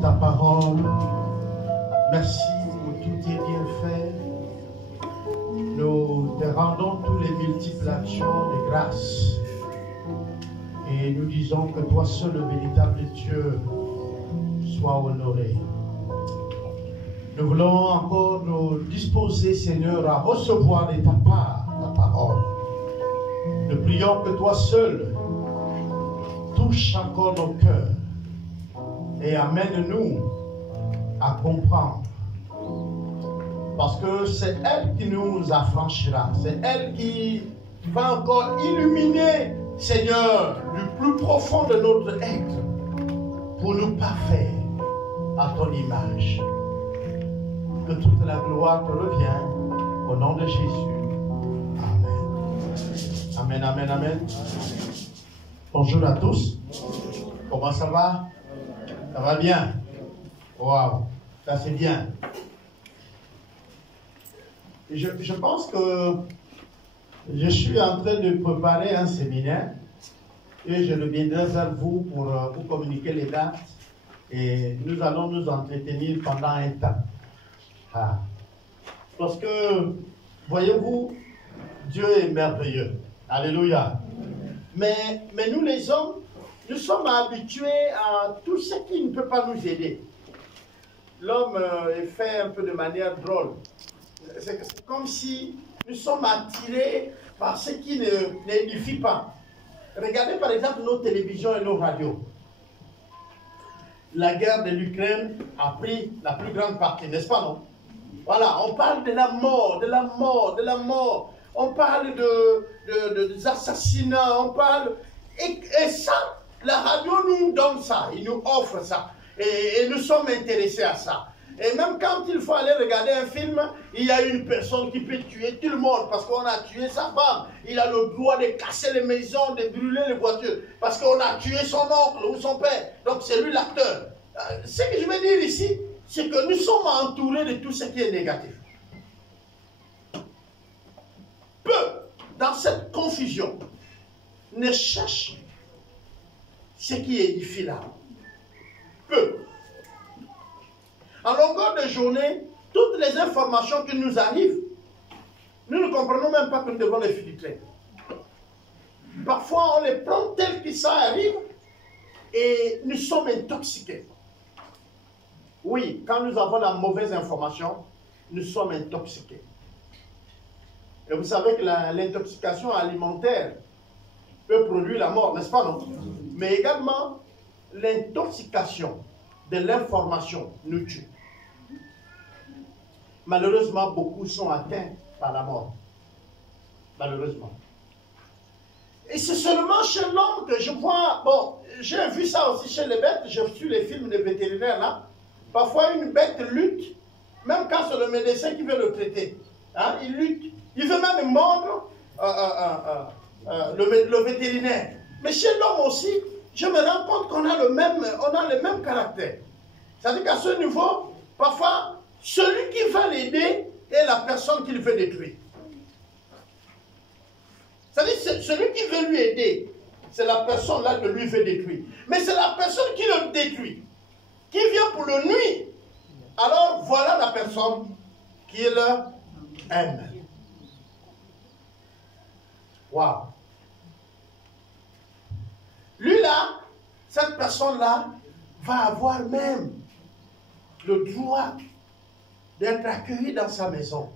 ta parole. Merci pour tous tes bienfaits. Nous te rendons tous les multiples actions de grâce. Et nous disons que toi seul, le véritable Dieu, sois honoré. Nous voulons encore nous disposer, Seigneur, à recevoir de ta part ta parole. Nous prions que toi seul touche encore nos cœurs et amène-nous à comprendre. Parce que c'est elle qui nous affranchira. C'est elle qui va encore illuminer, Seigneur, du plus profond de notre être pour nous parfaire à ton image. Que toute la gloire te revienne au nom de Jésus. Amen. Amen, amen, amen. Bonjour à tous. Comment ça va? Ça va bien? Waouh, ça c'est bien. Je pense que je suis en train de préparer un séminaire et je reviendrai vers vous pour vous communiquer les dates et nous allons nous entretenir pendant un temps. Ah. Parce que, voyez-vous, Dieu est merveilleux. Alléluia. Mais nous les hommes, nous sommes habitués à tout ce qui ne peut pas nous aider. L'homme est fait un peu de manière drôle. C'est comme si nous sommes attirés par ce qui n'édifie pas. Regardez par exemple nos télévisions et nos radios. La guerre de l'Ukraine a pris la plus grande partie, n'est-ce pas, non? Voilà, on parle de la mort, de la mort, de la mort. On parle des assassinats, on parle... Et ça, la radio nous donne ça, il nous offre ça. Et nous sommes intéressés à ça. Et même quand il faut aller regarder un film, il y a une personne qui peut tuer tout le monde parce qu'on a tué sa femme. Il a le droit de casser les maisons, de brûler les voitures parce qu'on a tué son oncle ou son père. Donc c'est lui l'acteur. Ce que je veux dire ici, c'est que nous sommes entourés de tout ce qui est négatif. Peu, dans cette confusion, ne cherche ce qui édifie l'âme. Peu. En longueur de journée, toutes les informations qui nous arrivent, nous ne comprenons même pas que nous devons les filtrer. Parfois, on les prend telles que ça arrive et nous sommes intoxiqués. Oui, quand nous avons la mauvaise information, nous sommes intoxiqués. Et vous savez que l'intoxication alimentaire peut produire la mort, n'est-ce pas, non? Mais également, l'intoxication de l'information nous tue. Malheureusement, beaucoup sont atteints par la mort. Malheureusement. Et c'est seulement chez l'homme que je vois, bon, j'ai vu ça aussi chez les bêtes, j'ai reçu les films de vétérinaires là. Parfois une bête lutte, même quand c'est le médecin qui veut le traiter. Hein, il lutte, il veut même mordre le vétérinaire. Mais chez l'homme aussi, je me rends compte qu'on a le même caractère. C'est-à-dire qu'à ce niveau, parfois, celui qui va l'aider est la personne qu'il veut détruire. C'est-à-dire que celui qui veut lui aider, c'est la personne là que lui veut détruire. Mais c'est la personne qui le détruit, qui vient pour le nuire. Alors voilà la personne qui le aime. Waouh! Lui là, cette personne-là va avoir même le droit d'être accueilli dans sa maison,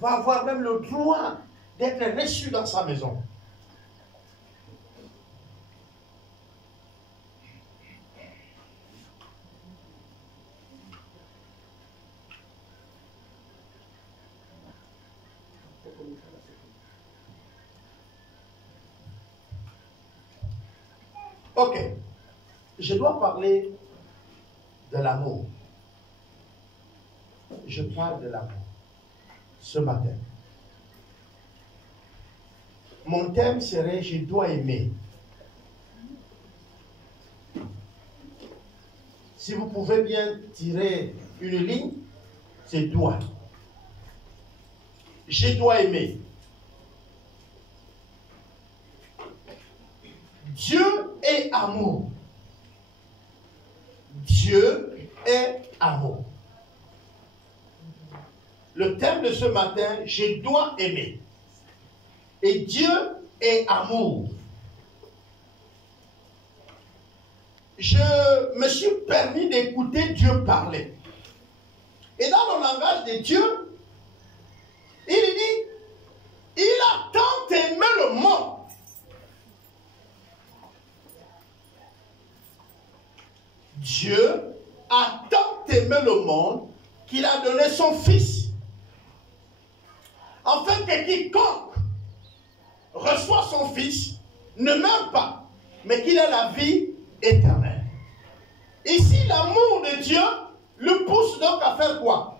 va avoir même le droit d'être reçu dans sa maison. Ok, je dois parler de l'amour. Je parle de l'amour ce matin. Mon thème serait « Je dois aimer ». Si vous pouvez bien tirer une ligne, c'est « doit ». Je dois aimer. Dieu est amour. Dieu est amour. Le thème de ce matin, je dois aimer. Et Dieu est amour. Je me suis permis d'écouter Dieu parler. Et dans le langage de Dieu, il dit, il a tant aimé le monde. Dieu a tant aimé le monde qu'il a donné son Fils. Afin que quiconque reçoit son Fils ne meure pas, mais qu'il ait la vie éternelle. Ici, l'amour de Dieu le pousse donc à faire quoi?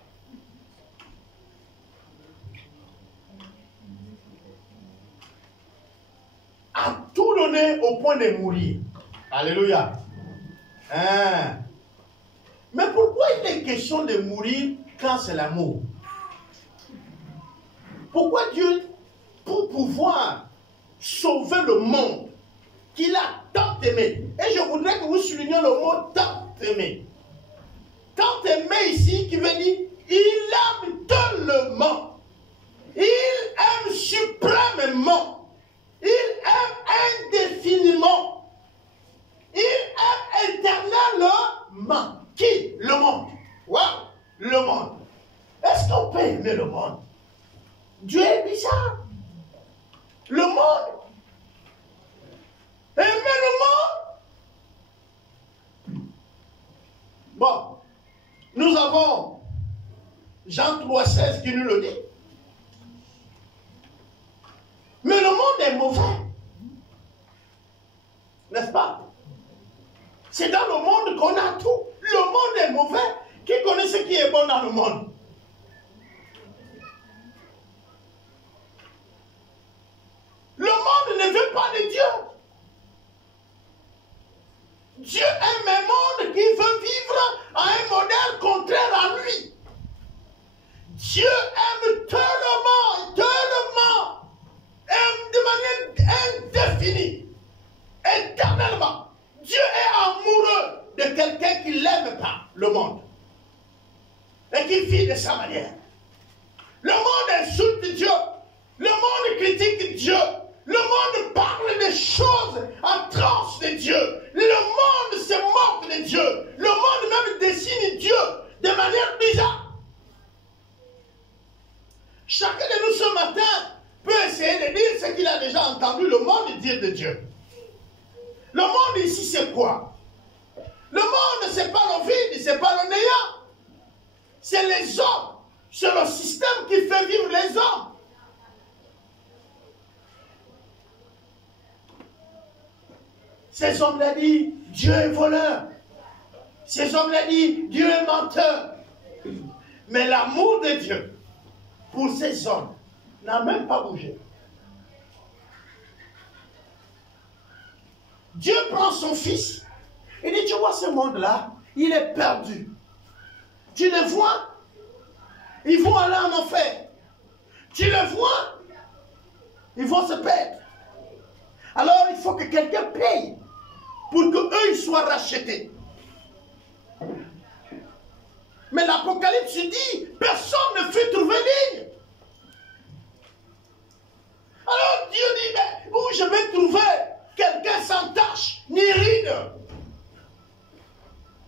À tout donner au point de mourir. Alléluia. Hein? Mais pourquoi il est question de mourir quand c'est l'amour? Pourquoi Dieu, pour pouvoir sauver le monde qu'il a tant aimé, et je voudrais que vous souligniez le mot tant aimé. Tant aimé ici qui veut dire il aime tellement, il aime suprêmement, il aime indéfiniment, il aime éternellement. Qui? Le monde. Wow. Le monde. Est-ce qu'on peut aimer le monde? Dieu est bizarre. Le monde. Aimer le monde. Bon. Nous avons Jean 3,16 qui nous le dit. Mais le monde est mauvais. N'est-ce pas? C'est dans le monde qu'on a tout. Le monde est mauvais. Qui connaît ce qui est bon dans le monde? Le monde ne veut pas de Dieu. Dieu aime un monde qui veut vivre à un modèle contraire à lui. Dieu aime tellement, aime de manière indéfinie, éternellement. Dieu est amoureux de quelqu'un qui ne l'aime pas, le monde, et qui vit de sa manière. Le monde insulte Dieu, le monde critique Dieu, le monde parle des choses atroces de Dieu, le monde se moque de Dieu, le monde même dessine Dieu de manière bizarre. Chacun de nous ce matin peut essayer de dire ce qu'il a déjà entendu le monde dire de Dieu. Le monde ici c'est quoi? Le monde c'est pas le vide, c'est pas le néant. C'est les hommes, c'est le système qui fait vivre les hommes. Ces hommes-là disent, Dieu est voleur. Ces hommes-là disent, Dieu est menteur. Mais l'amour de Dieu pour ces hommes n'a même pas bougé. Dieu prend son fils et dit, tu vois ce monde-là, il est perdu. Tu le vois, ils vont aller en enfer. Tu le vois, ils vont se perdre. Alors il faut que quelqu'un paye pour qu'eux ils soient rachetés. Mais l'Apocalypse dit, personne ne fut trouvé digne. Alors Dieu dit, mais où je vais trouver quelqu'un sans tache ni ride?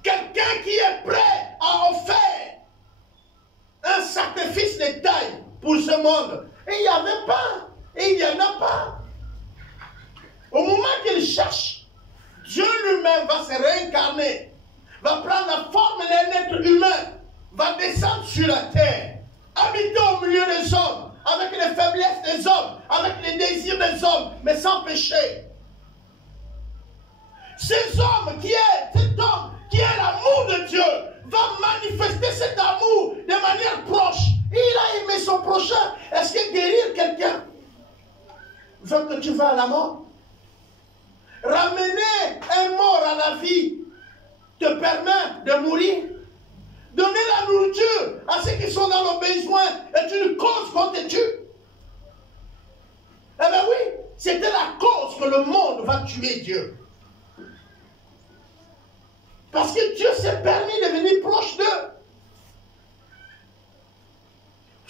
Quelqu'un qui est prêt à offrir un sacrifice de taille pour ce monde. Et il n'y avait pas. Et il n'y en a pas. Au moment qu'il cherche, Dieu lui-même va se réincarner, va prendre la forme d'un être humain, va descendre sur la terre, habiter au milieu des hommes, avec les faiblesses des hommes, avec les désirs des hommes, mais sans péché. Cet homme qui est l'amour de Dieu, va manifester cet amour de manière proche. Il a aimé son prochain. Est-ce que guérir quelqu'un veut que tu vas à la mort? Ramener un mort à la vie te permet de mourir. Donner la nourriture à ceux qui sont dans le besoin est une cause qu'on te tue. Eh bien oui, c'était la cause que le monde va tuer Dieu. Parce que Dieu s'est permis de venir prendre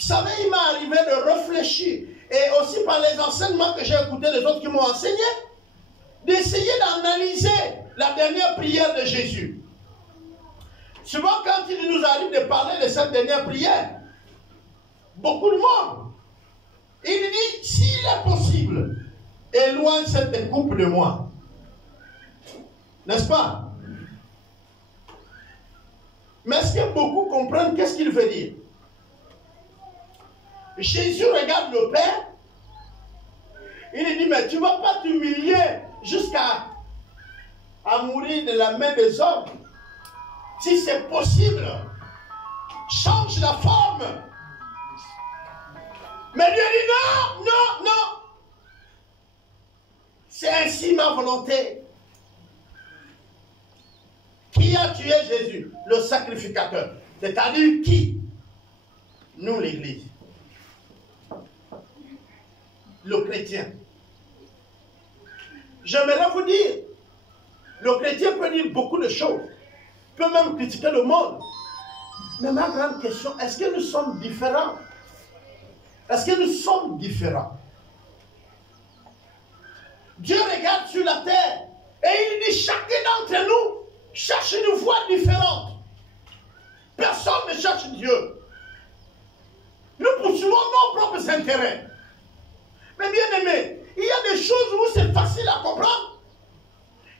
savez, il m'est arrivé de réfléchir, et aussi par les enseignements que j'ai écoutés des autres qui m'ont enseigné, d'essayer d'analyser la dernière prière de Jésus. Souvent, quand il nous arrive de parler de cette dernière prière, beaucoup de monde, il dit, s'il est possible, éloigne cette coupe de moi. N'est-ce pas? Mais est-ce que beaucoup comprennent qu'est-ce qu'il veut dire? Jésus regarde le Père, il lui dit, mais tu ne vas pas t'humilier jusqu'à mourir de la main des hommes. Si c'est possible, change la forme. Mais Dieu dit non, non, non. C'est ainsi ma volonté. Qui a tué Jésus? Le sacrificateur. C'est-à-dire qui? Nous, l'Église. Le chrétien. J'aimerais vous dire, le chrétien peut dire beaucoup de choses, peut même critiquer le monde. Mais ma grande question, est-ce que nous sommes différents? Est-ce que nous sommes différents? Dieu regarde sur la terre et il dit, chacun d'entre nous cherche une voie différente. Personne ne cherche Dieu. Nous poursuivons nos propres intérêts. Mais bien aimé, il y a des choses où c'est facile à comprendre.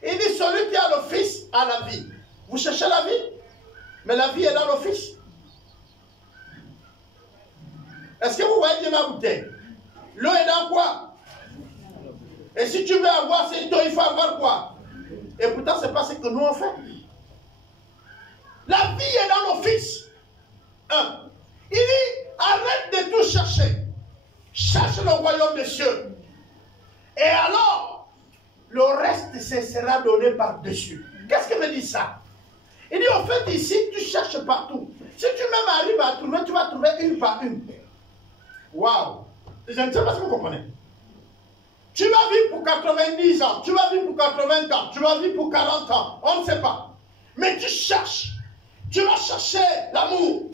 Il dit, celui qui a le Fils a la vie. Vous cherchez la vie, mais la vie est dans le Fils. Est-ce que vous voyez bien ma bouteille? L'eau est dans quoi? Et si tu veux avoir cette eau, il faut avoir quoi? Et pourtant, ce n'est pas ce que nous on fait. La vie est dans le Fils. Il dit, arrête de tout chercher. Cherche le royaume des cieux. Et alors, le reste sera donné par-dessus. Qu'est-ce que me dit ça? Il dit, en fait, ici, tu cherches partout. Si tu même arrives à trouver, tu vas trouver une par une. Waouh! Je ne sais pas si vous comprenez. Tu vas vivre pour 90 ans, tu vas vivre pour 80 ans, tu vas vivre pour 40 ans, on ne sait pas. Mais tu cherches. Tu vas chercher l'amour.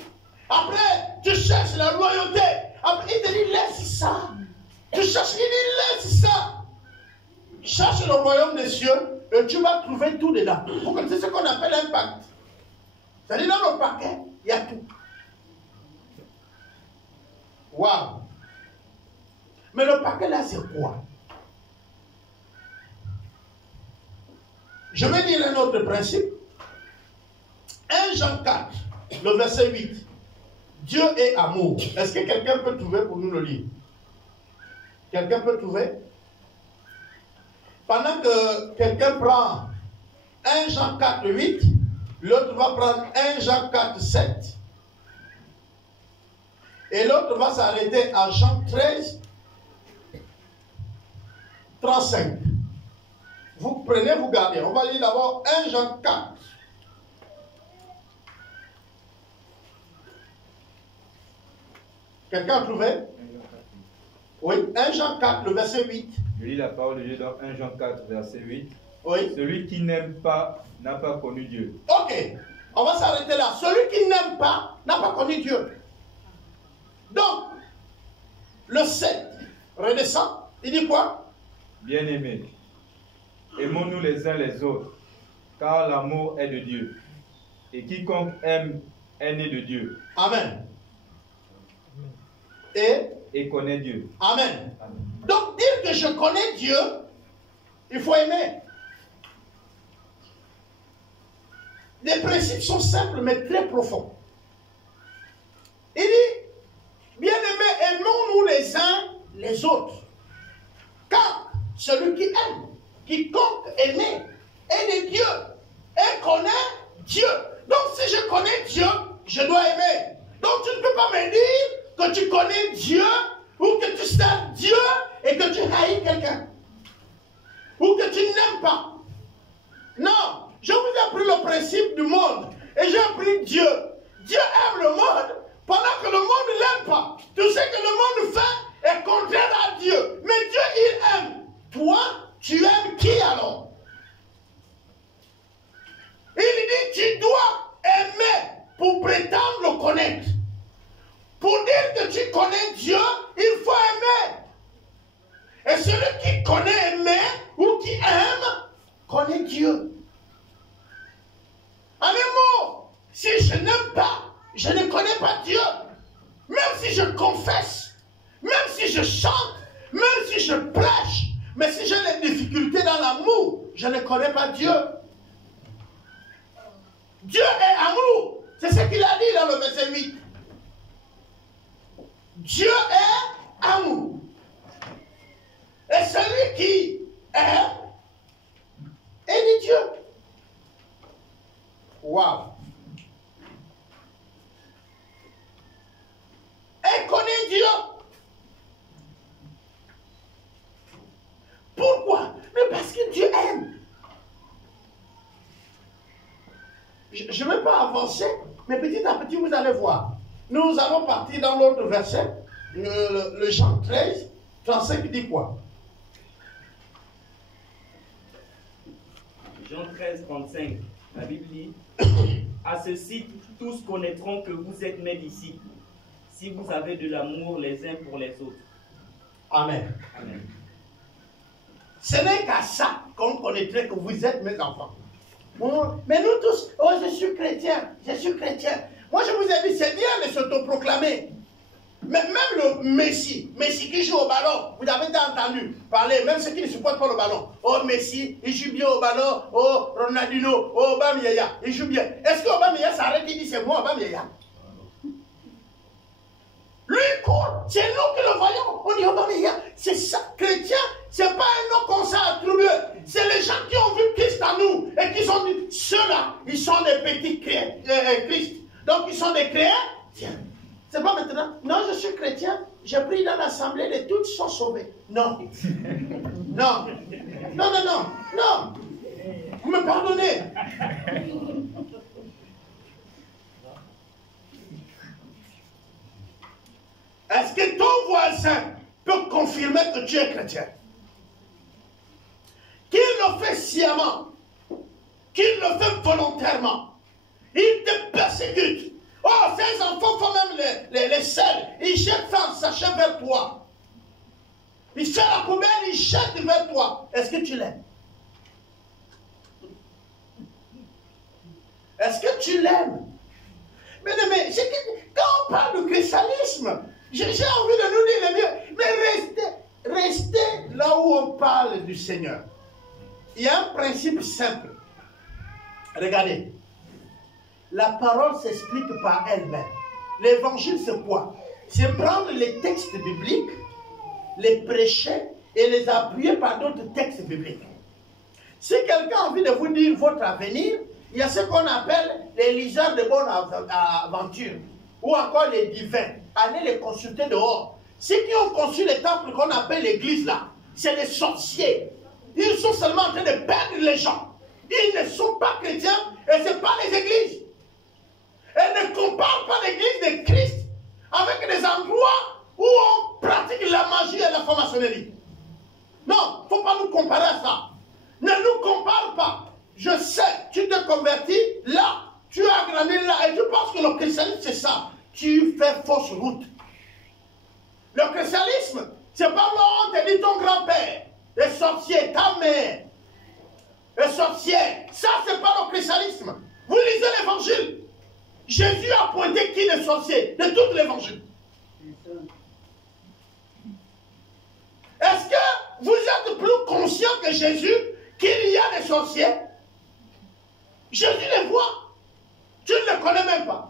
Après, tu cherches la loyauté. Après, il te dit, laisse ça. Tu cherches, il dit, laisse ça. Cherche le royaume des cieux et tu vas trouver tout dedans. Vous connaissez ce qu'on appelle un pacte. C'est-à-dire, dans le paquet, il y a tout. Waouh! Mais le paquet là, c'est quoi? Je vais dire un autre principe. 1 Jean 4, le verset 8. Dieu est amour. Est-ce que quelqu'un peut trouver pour nous le lire? Quelqu'un peut trouver? Pendant que quelqu'un prend 1 Jean 4, 8, l'autre va prendre 1 Jean 4, 7. Et l'autre va s'arrêter à Jean 13, 35. Vous prenez, vous gardez. On va lire d'abord 1 Jean 4. Quelqu'un a trouvé? Oui, 1 Jean 4, le verset 8. Je lis la parole de Dieu dans 1 Jean 4, verset 8. Oui. Celui qui n'aime pas n'a pas connu Dieu. Ok, on va s'arrêter là. Celui qui n'aime pas n'a pas connu Dieu. Donc, le 7 redescend. Il dit quoi? Bien-aimés, aimons-nous les uns les autres, car l'amour est de Dieu. Et quiconque aime est né de Dieu. Amen. Et connaît Dieu. Amen. Donc, dire que je connais Dieu, il faut aimer. Les principes sont simples mais très profonds. Il dit, bien-aimés, aimons-nous les uns les autres. Car celui qui aime, quiconque aimé, est de Dieu et connaît Dieu. Donc si je connais Dieu, je dois aimer. Donc tu ne peux pas me dire que tu connais Dieu ou que tu sers Dieu et que tu haïs quelqu'un. Ou que tu n'aimes pas. Non, je vous ai appris le principe du monde et j'ai appris Dieu. Dieu aime le monde pendant que le monde ne l'aime pas. Tout ce que le monde fait est contraire à Dieu. Mais Dieu, il aime. Toi, tu aimes qui alors? Il dit, tu dois aimer pour prétendre le connaître. Pour dire que tu connaît Dieu, il faut aimer. Et celui qui connaît aimer ou qui aime, connaît Dieu. En un mot, si je n'aime pas, je ne connais pas Dieu. Même si je confesse, même si je chante, même si je prêche, mais si j'ai des difficultés dans l'amour, je ne connais pas Dieu. Dieu est amour. C'est ce qu'il a dit dans le verset 8. Dieu est amour. Et celui qui est de Dieu. Waouh. Et connaît Dieu. Pourquoi? Mais parce que Dieu aime. Je ne vais pas avancer, mais petit à petit, vous allez voir. Nous allons partir dans l'autre verset, le Jean 13, 35 dit quoi? Jean 13, 35, la Bible dit, à ceci, tous connaîtront que vous êtes mes disciples, si vous avez de l'amour les uns pour les autres. Amen. Amen. Ce n'est qu'à ça qu'on connaîtrait que vous êtes mes enfants. Mais nous tous, oh je suis chrétien, je suis chrétien. Moi je vous ai dit, c'est bien de s'autoproclamer. Mais même le Messi qui joue au ballon, vous avez déjà entendu parler, même ceux qui ne supportent pas le ballon. Oh Messi, il joue bien au ballon. Oh Ronaldinho, oh Aubameyang, il joue bien. Est-ce que Aubameyang s'arrête et dit c'est moi Aubameyang? Lui il court, c'est nous qui le voyons. On dit Aubameyang, c'est ça, chrétien, c'est pas un nom qu'on s'est attribué. C'est les gens qui ont vu Christ en nous et qui sont dit, ceux-là, ils sont des petits Christ. Donc ils sont des chrétiens. C'est pas maintenant, non, je suis chrétien, j'ai pris dans l'assemblée, les toutes sont sauvées. Non. Non. Non, non, non, non. Vous me pardonnez. Est-ce que ton voisin peut confirmer que tu es chrétien? Qu'il le fait sciemment, qu'il le fait volontairement, il te persécute. Oh, ces enfants font même les selles. Ils jettent sans sachet vers toi. Ils font la poubelle, ils jettent vers toi. Est-ce que tu l'aimes? Est-ce que tu l'aimes? Mais quand on parle de christianisme, j'ai envie de nous dire le mieux. Mais restez là où on parle du Seigneur. Il y a un principe simple. Regardez. La parole s'explique par elle-même. L'évangile, c'est quoi? C'est prendre les textes bibliques, les prêcher et les appuyer par d'autres textes bibliques. Si quelqu'un a envie de vous dire votre avenir, il y a ce qu'on appelle les liseurs de bonne aventure, ou encore les divins. Allez les consulter dehors. Ceux qui ont conçu les temples qu'on appelle l'église là, c'est les sorciers. Ils sont seulement en train de perdre les gens. Ils ne sont pas chrétiens et ce n'est pas les églises. Et ne compare pas l'église de Christ avec des endroits où on pratique la magie et la franc-maçonnerie. Non, il ne faut pas nous comparer à ça. Ne nous compare pas. Je sais, tu te convertis là, tu as grandi là et tu penses que le christianisme c'est ça. Tu fais fausse route. Le christianisme, c'est pas là où on te dit ton grand-père, les sorciers, ta mère, les sorciers. Ça, c'est pas le christianisme. Vous lisez l'évangile. Jésus a pointé qui les sorciers de tout l'évangile. Est-ce que vous êtes plus conscient que Jésus qu'il y a des sorciers? Jésus les voit. Tu ne les connais même pas.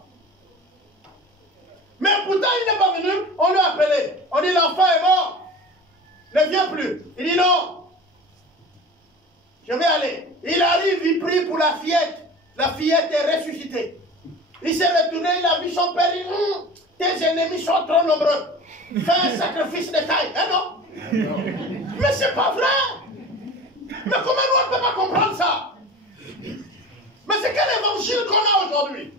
Mais pourtant, il n'est pas venu. On lui a appelé. On dit l'enfant est mort. Ne viens plus. Il dit non. Je vais aller. Il arrive, il prie pour la fillette. La fillette est ressuscitée. Il s'est retourné, il a vu son père. Il dit, tes ennemis sont trop nombreux. Fais un sacrifice de taille. Hein, non? Mais c'est pas vrai. Mais comment nous on ne peut pas comprendre ça? Mais c'est quel évangile qu'on a aujourd'hui?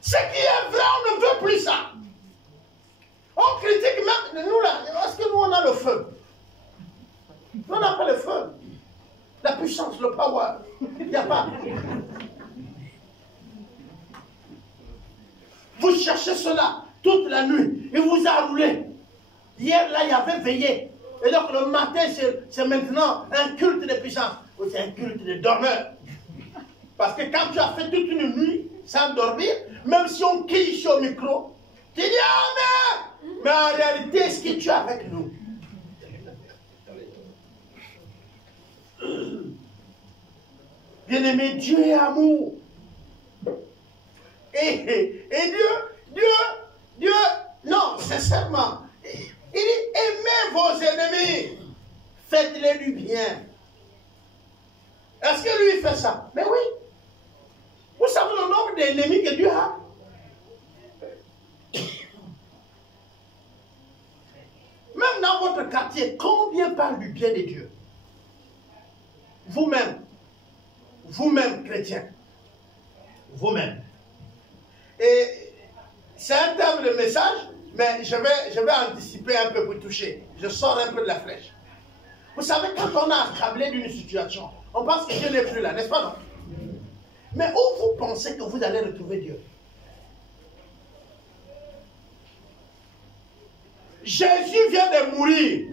Ce qui est vrai, on ne veut plus ça. On critique même, nous là, est-ce que nous on a le feu? Nous on n'a pas le feu. La puissance, le power. Il n'y a pas. Vous cherchez cela. toute la nuit. Il vous a roulé. Hier, là, il y avait veillé. Et donc, le matin, c'est maintenant un culte de puissance. Ou c'est un culte de dormeur. Parce que quand tu as fait toute une nuit sans dormir, même si on crie ici au micro, tu dis Amen. Mais en réalité, est-ce que tu es avec nous? Bien-aimé, Dieu est amour. Et Dieu, non, sincèrement, il dit aimez vos ennemis, faites-les du bien. Est-ce que lui fait ça? Mais oui. Vous savez le nombre d'ennemis que Dieu a? Même dans votre quartier, combien parlent du bien de Dieu? Vous-même, chrétien, vous-même. Et c'est un terme de message, mais je vais anticiper un peu pour toucher. Je sors un peu de la flèche. Vous savez, quand on a accablé d'une situation, on pense que Dieu n'est plus là, n'est-ce pas, non? Mais où vous pensez que vous allez retrouver Dieu? Jésus vient de mourir.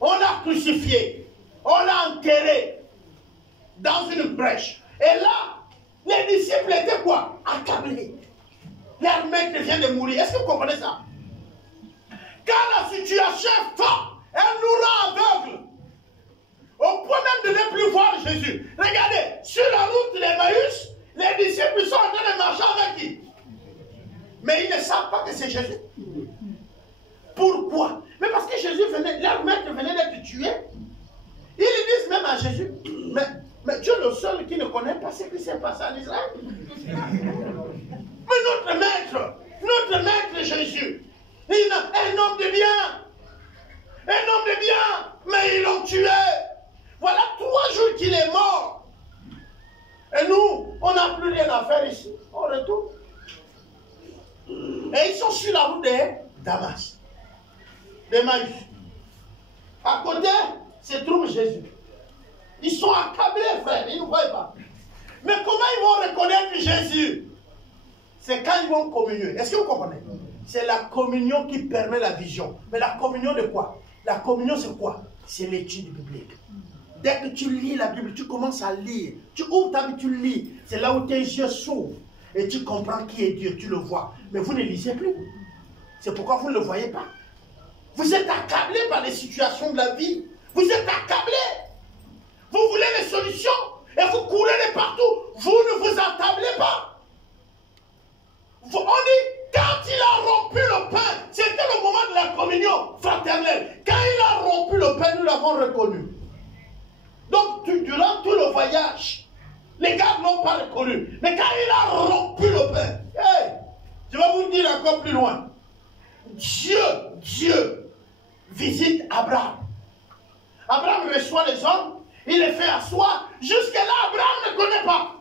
On l'a crucifié. On l'a enterré dans une brèche. Et là, les disciples étaient quoi? Accablés. Leur maître vient de mourir. Est-ce que vous comprenez ça? Quand la situation est forte, elle nous rend aveugles. Au point même de ne plus voir Jésus. Regardez, sur la route d'Emmaüs, les disciples sont en train de marcher avec qui? Mais ils ne savent pas que c'est Jésus. Pourquoi? Mais parce que Jésus venait, leur maître venait d'être tué. Ils disent même à Jésus, mais Dieu est le seul qui ne connaît pas ce qui s'est passé en Israël. Mais notre maître Jésus, il est un homme de bien. Un homme de bien, mais ils l'ont tué. Voilà 3 jours qu'il est mort. Et nous, on n'a plus rien à faire ici. On retourne. Et ils sont sur la route de Damas, d'Emmaüs. À côté, se trouve Jésus. Ils sont accablés, frère. Ils ne voient pas. Mais comment ils vont reconnaître Jésus? C'est quand ils vont communier. Est-ce que vous comprenez? C'est la communion qui permet la vision. Mais la communion de quoi? La communion, c'est quoi? C'est l'étude biblique. Dès que tu lis la Bible, tu commences à lire. Tu ouvres ta Bible, tu lis. C'est là où tes yeux s'ouvrent. Et tu comprends qui est Dieu, tu le vois. Mais vous ne lisez plus. C'est pourquoi vous ne le voyez pas. Vous êtes accablés par les situations de la vie. Vous êtes accablés. Vous voulez les solutions. Et vous courez de partout. Vous ne vous attablez pas. On dit, quand il a rompu le pain, c'était le moment de la communion fraternelle. Quand il a rompu le pain, nous l'avons reconnu. Donc, durant tout le voyage, les gars ne l'ont pas reconnu. Mais quand il a rompu le pain, hey, je vais vous dire encore plus loin. Dieu visite Abraham. Abraham reçoit les hommes, il les fait asseoir. Jusque-là, Abraham ne connaît pas.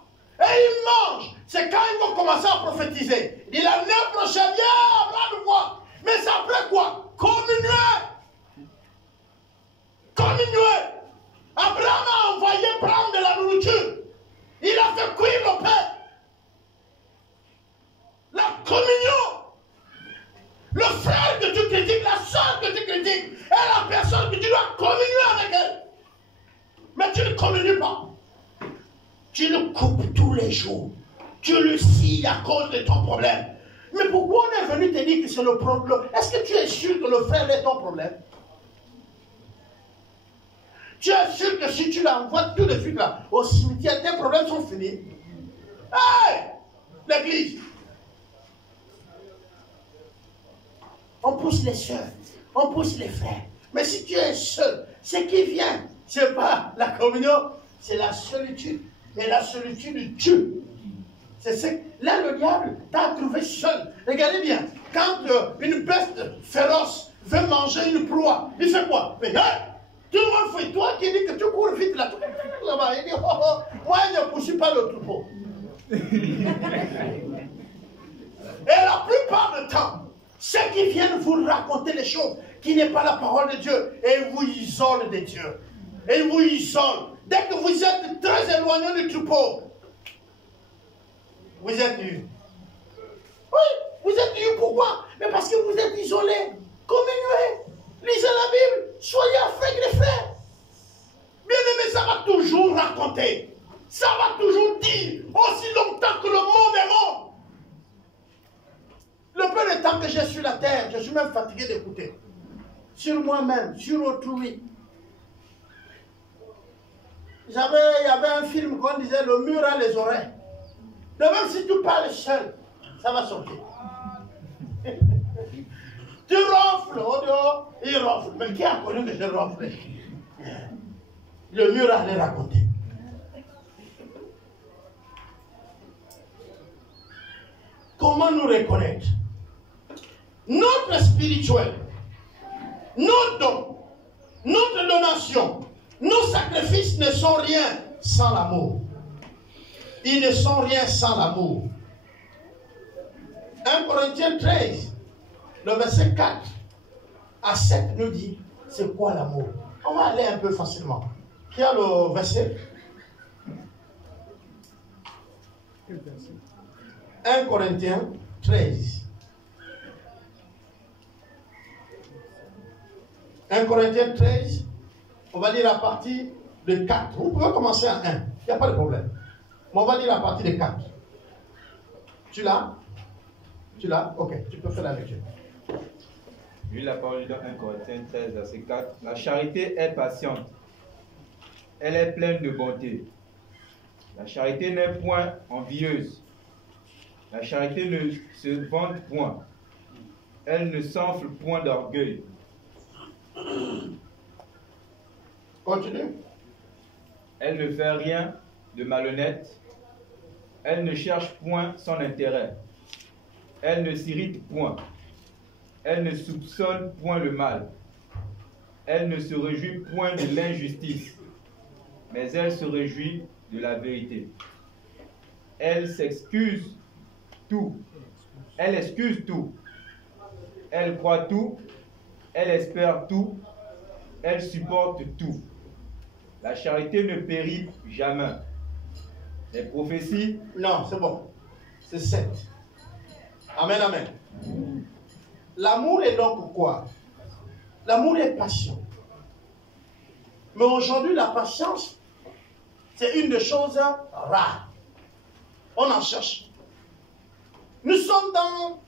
Et il mange. C'est quand ils vont commencer à prophétiser. Il dit l'année prochaine, Abraham voit. Mais c'est après quoi? Communier. Communier. Abraham a envoyé prendre de la nourriture. Il a fait cuire le pain. La communion. Le frère que tu critiques, la soeur que tu critiques, est la personne que tu dois communier avec elle. Mais tu ne communies pas. Tu le coupes tous les jours. Tu le scies à cause de ton problème. Mais pourquoi on est venu te dire que c'est le problème? Est-ce que tu es sûr que le frère est ton problème? Tu es sûr que si tu l'envoies tout de suite là, au cimetière, tes problèmes sont finis? Hey! L'église. On pousse les soeurs, on pousse les frères. Mais si tu es seul, ce qui vient, c'est pas la communion, c'est la solitude. Et la solitude tue. C'est ce que là, le diable t'a trouvé seul. Regardez bien, quand une bête féroce veut manger une proie, il fait quoi? Mais, hey, tout le monde fait. Toi qui dis que tu cours vite là, là-bas, il dit, oh, moi je ne poursuis pas le troupeau. Et la plupart du temps, ceux qui viennent vous raconter les choses qui n'est pas la parole de Dieu, et ils vous isolent de Dieu. Et ils vous isolent. Dès que vous êtes très éloigné du troupeau, vous êtes nus. Oui, vous êtes Dieu, pourquoi? Mais parce que vous êtes isolés, communiez, lisez la Bible, soyez avec les frères. Bien aimé, ça va toujours raconter. Ça va toujours dire, aussi longtemps que le monde est mort. Le peu de temps que j'ai sur la terre, je suis même fatigué d'écouter. Sur moi-même, sur autrui. Il y avait un film qu'on disait le mur a les oreilles. Donc même si tu parles seul, ça va sortir. Tu ronfles, au dehors, il ronfle. Mais qui a connu que je ronfle? Le mur a les raconter. Comment nous reconnaître? Notre spirituel, nos dons, notre donation, nos sacrifices ne sont rien sans l'amour. Ils ne sont rien sans l'amour. 1 Corinthiens 13, le verset 4 à 7 nous dit, c'est quoi l'amour? On va aller un peu facilement. Qui a le verset? 1 Corinthiens 13. 1 Corinthiens 13, on va lire à partir de 4. Vous pouvez commencer à 1, il n'y a pas de problème. Mais on va lire à partir de 4. Tu l'as? Tu l'as? Ok, tu peux faire la lecture. Lui, la parole dans 1 Corinthiens 13, verset 4. La charité est patiente. Elle est pleine de bonté. La charité n'est point envieuse. La charité ne se vante point. Elle ne s'enfle point d'orgueil. Continue. Elle ne fait rien de malhonnête. Elle ne cherche point son intérêt. Elle ne s'irrite point. Elle ne soupçonne point le mal. Elle ne se réjouit point de l'injustice, mais elle se réjouit de la vérité. Elle s'excuse tout. Elle excuse tout. Elle croit tout. Elle espère tout. Elle supporte tout. La charité ne périt jamais. Les prophéties... Non, c'est bon. C'est 7. Amen, amen. L'amour est donc quoi? L'amour est passion. Mais aujourd'hui, la patience, c'est une des choses rares. On en cherche. Nous sommes dans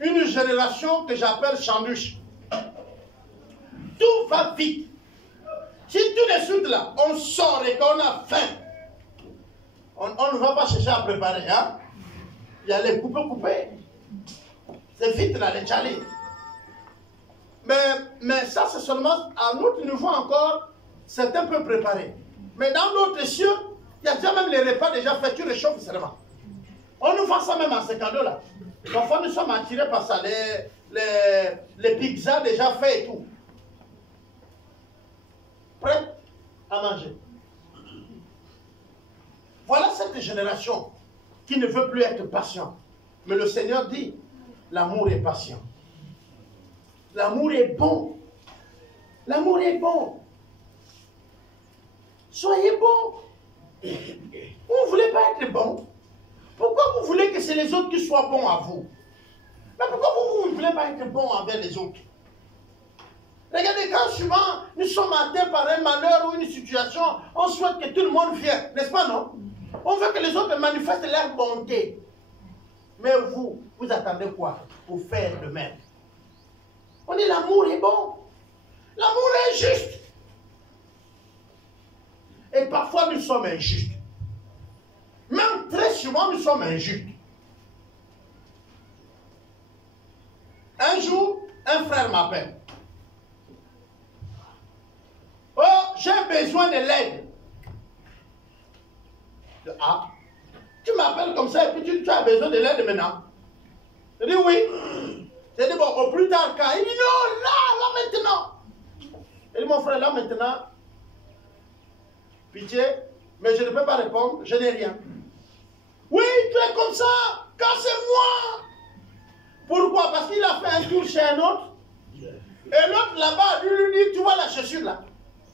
une génération que j'appelle sandwich. Tout va vite. Si tout de suite là, on sort et qu'on a faim, on ne va pas chercher à préparer. Hein? Il y a les coupés. C'est vite là, les chalets. Mais ça, c'est seulement à notre niveau encore, certains peuvent préparer. Mais dans d'autres cieux, il y a déjà même les repas déjà faits, tu réchauffes seulement. On nous vend ça même en ces cadeaux-là. Parfois, nous sommes attirés par ça, les pizzas déjà faits et tout. Prêts à manger. Voilà cette génération qui ne veut plus être patient. Mais le Seigneur dit, l'amour est patient. L'amour est bon. L'amour est bon. Soyez bon. Vous ne voulez pas être bon. Pourquoi vous voulez que c'est les autres qui soient bons à vous? Mais pourquoi vous ne voulez pas être bon envers les autres? Regardez, quand souvent nous sommes atteints par un malheur ou une situation, on souhaite que tout le monde vienne, n'est-ce pas, non? On veut que les autres manifestent leur bonté. Mais vous attendez quoi pour faire de même? On dit l'amour est bon. L'amour est juste. Et parfois nous sommes injustes. Même très souvent nous sommes injustes. Un jour, un frère m'appelle. Oh, j'ai besoin de l'aide. Ah, tu m'appelles comme ça et puis tu as besoin de l'aide maintenant. Je dis oui. Je dis bon, au plus tard quand. Il dit non, là maintenant. Il dit mon frère, là maintenant, pitié, mais je ne peux pas répondre, je n'ai rien. Oui, tu es comme ça, quand c'est moi. Pourquoi? Parce qu'il a fait un tour chez un autre. Et l'autre là-bas, lui dit, tu vois la chaussure là?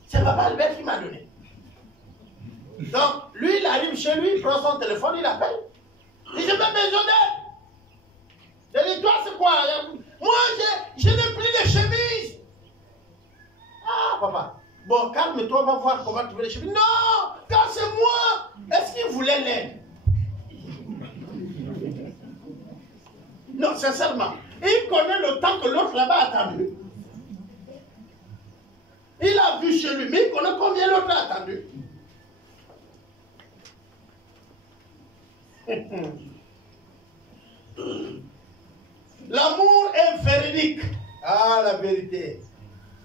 C'est Papa Albert qui m'a donné. Donc, lui, il arrive chez lui, il prend son téléphone, il appelle. Il dit, j'ai pas besoin d'aide. Je dis, toi, Moi, je n'ai plus de chemise. Ah, papa. Bon, calme-toi, on va voir comment tu veux les chemises. Non, quand c'est moi. Est-ce qu'il voulait l'aide? Non, sincèrement. Il connaît le temps que l'autre là-bas a attendu. Il a vu chez lui, mais il connaît combien l'autre a attendu. L'amour est véridique. Ah, la vérité.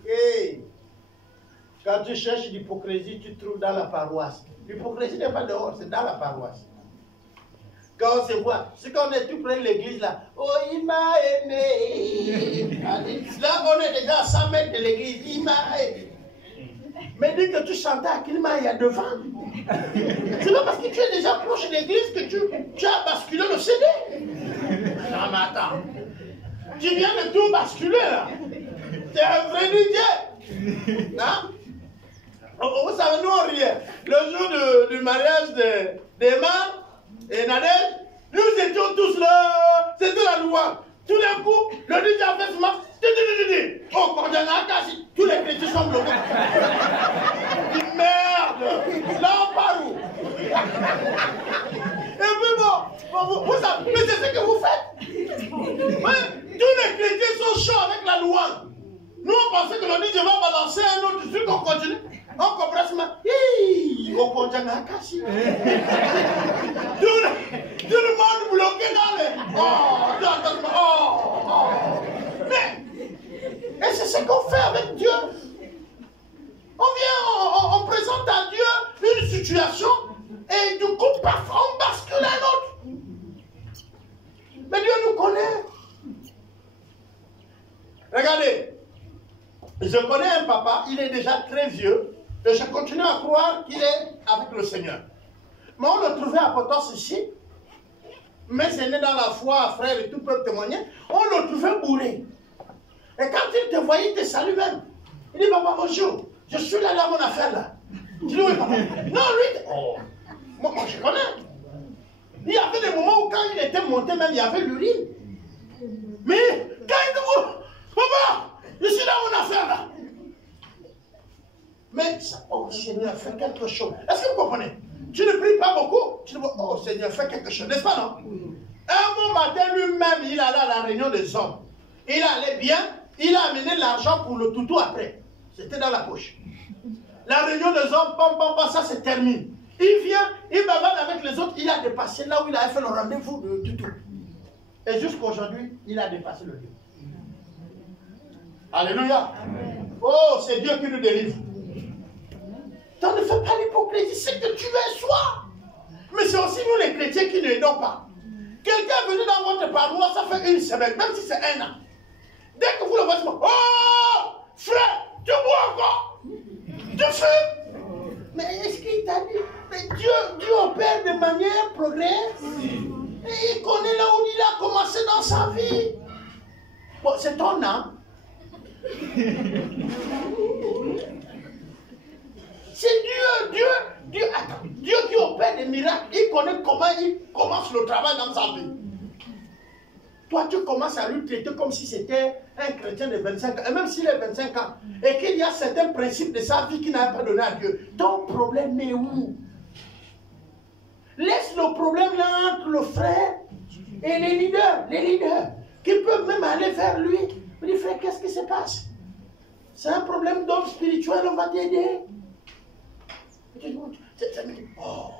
Hey. Quand tu cherches l'hypocrisie, tu trouves dans la paroisse. L'hypocrisie n'est pas dehors, c'est dans la paroisse. Quand on se voit, c'est quand on est tout près de l'église là. Oh, il m'a aimé. Là, on est déjà à 100 mètres de l'église. Il m'a aimé. Mais dès que tu chantais à Kilma, il y a devant. C'est pas parce que tu es déjà proche de l'église que tu as basculé le CD. Non, mais attends. Tu viens de tout basculer là. Tu es un vrai DJ. Hein? Vous savez, nous on riait. Le jour du mariage d'Emma et Nadège, nous étions tous là. C'était la loi. Tout d'un coup, le DJ a fait ce match. Oh, quand il y en a cassé, tous les chrétiens sont bloqués. Merde! Là, on part où? Et puis bon, vous savez, mais c'est ce que vous faites. Ouais, tous les chrétiens sont chauds avec la loi. Nous, on pensait que le DJ va balancer un autre truc, on continue. On comprend ce matin. On continue à casser. Tout le monde bloqué dans les... Mais, et c'est ce qu'on fait avec Dieu. On vient, on présente à Dieu une situation et du coup, parfois, on bascule à un autre. Mais Dieu nous connaît. Regardez, je connais un papa, il est déjà très vieux, et je continue à croire qu'il est avec le Seigneur. Mais on le trouvait à Potos ici, mais c'est né dans la foi, frère, et tout peut témoigner, on le trouvait bourré. Et quand il te voyait, il te salue même. Il dit, papa, bonjour, je suis là dans mon affaire là. Tu dis, oui, papa. Non, lui, oh, moi je connais. Il y avait des moments où quand il était monté même, il y avait l'urine. Mais quand il dit, oh, papa, je suis dans mon affaire là. Mais, oh Seigneur, fais quelque chose. Est-ce que vous comprenez? Tu ne pries pas beaucoup. Tu dis, oh Seigneur, fais quelque chose. N'est-ce pas, non? Un bon matin, lui-même, il allait à la réunion des hommes. Il allait bien. Il a amené l'argent pour le toutou après. C'était dans la poche. La réunion des hommes, ça se termine. Il vient, il bavarde avec les autres. Il a dépassé là où il avait fait le rendez-vous de toutou. Et jusqu'aujourd'hui, il a dépassé le lieu. Alléluia. Amen. Oh, c'est Dieu qui nous délivre. Donc ne fais pas l'hypocrisie, c'est que tu es soi. Mais c'est aussi nous les chrétiens qui ne l'aidons pas. Quelqu'un est venu dans votre paroisse, ça fait une semaine, même si c'est un an. Dès que vous le voyez, oh, frère, tu bois encore? Tu fumes? Mais est-ce qu'il t'a dit? Mais Dieu opère de manière progresse. Et il connaît là où il a commencé dans sa vie. Bon, c'est ton âme. C'est Dieu qui opère des miracles. Il connaît comment il commence le travail dans sa vie. Toi, tu commences à lui traiter comme si c'était un chrétien de 25 ans, et même s'il est 25 ans, et qu'il y a certains principes de sa vie qu'il n'a pas donné à Dieu. Ton problème est où? Laisse le problème là entre le frère et les leaders, qui peuvent même aller vers lui. Il dit, frère, qu'est-ce qui se passe? C'est un problème d'homme spirituel, on va t'aider. Oh,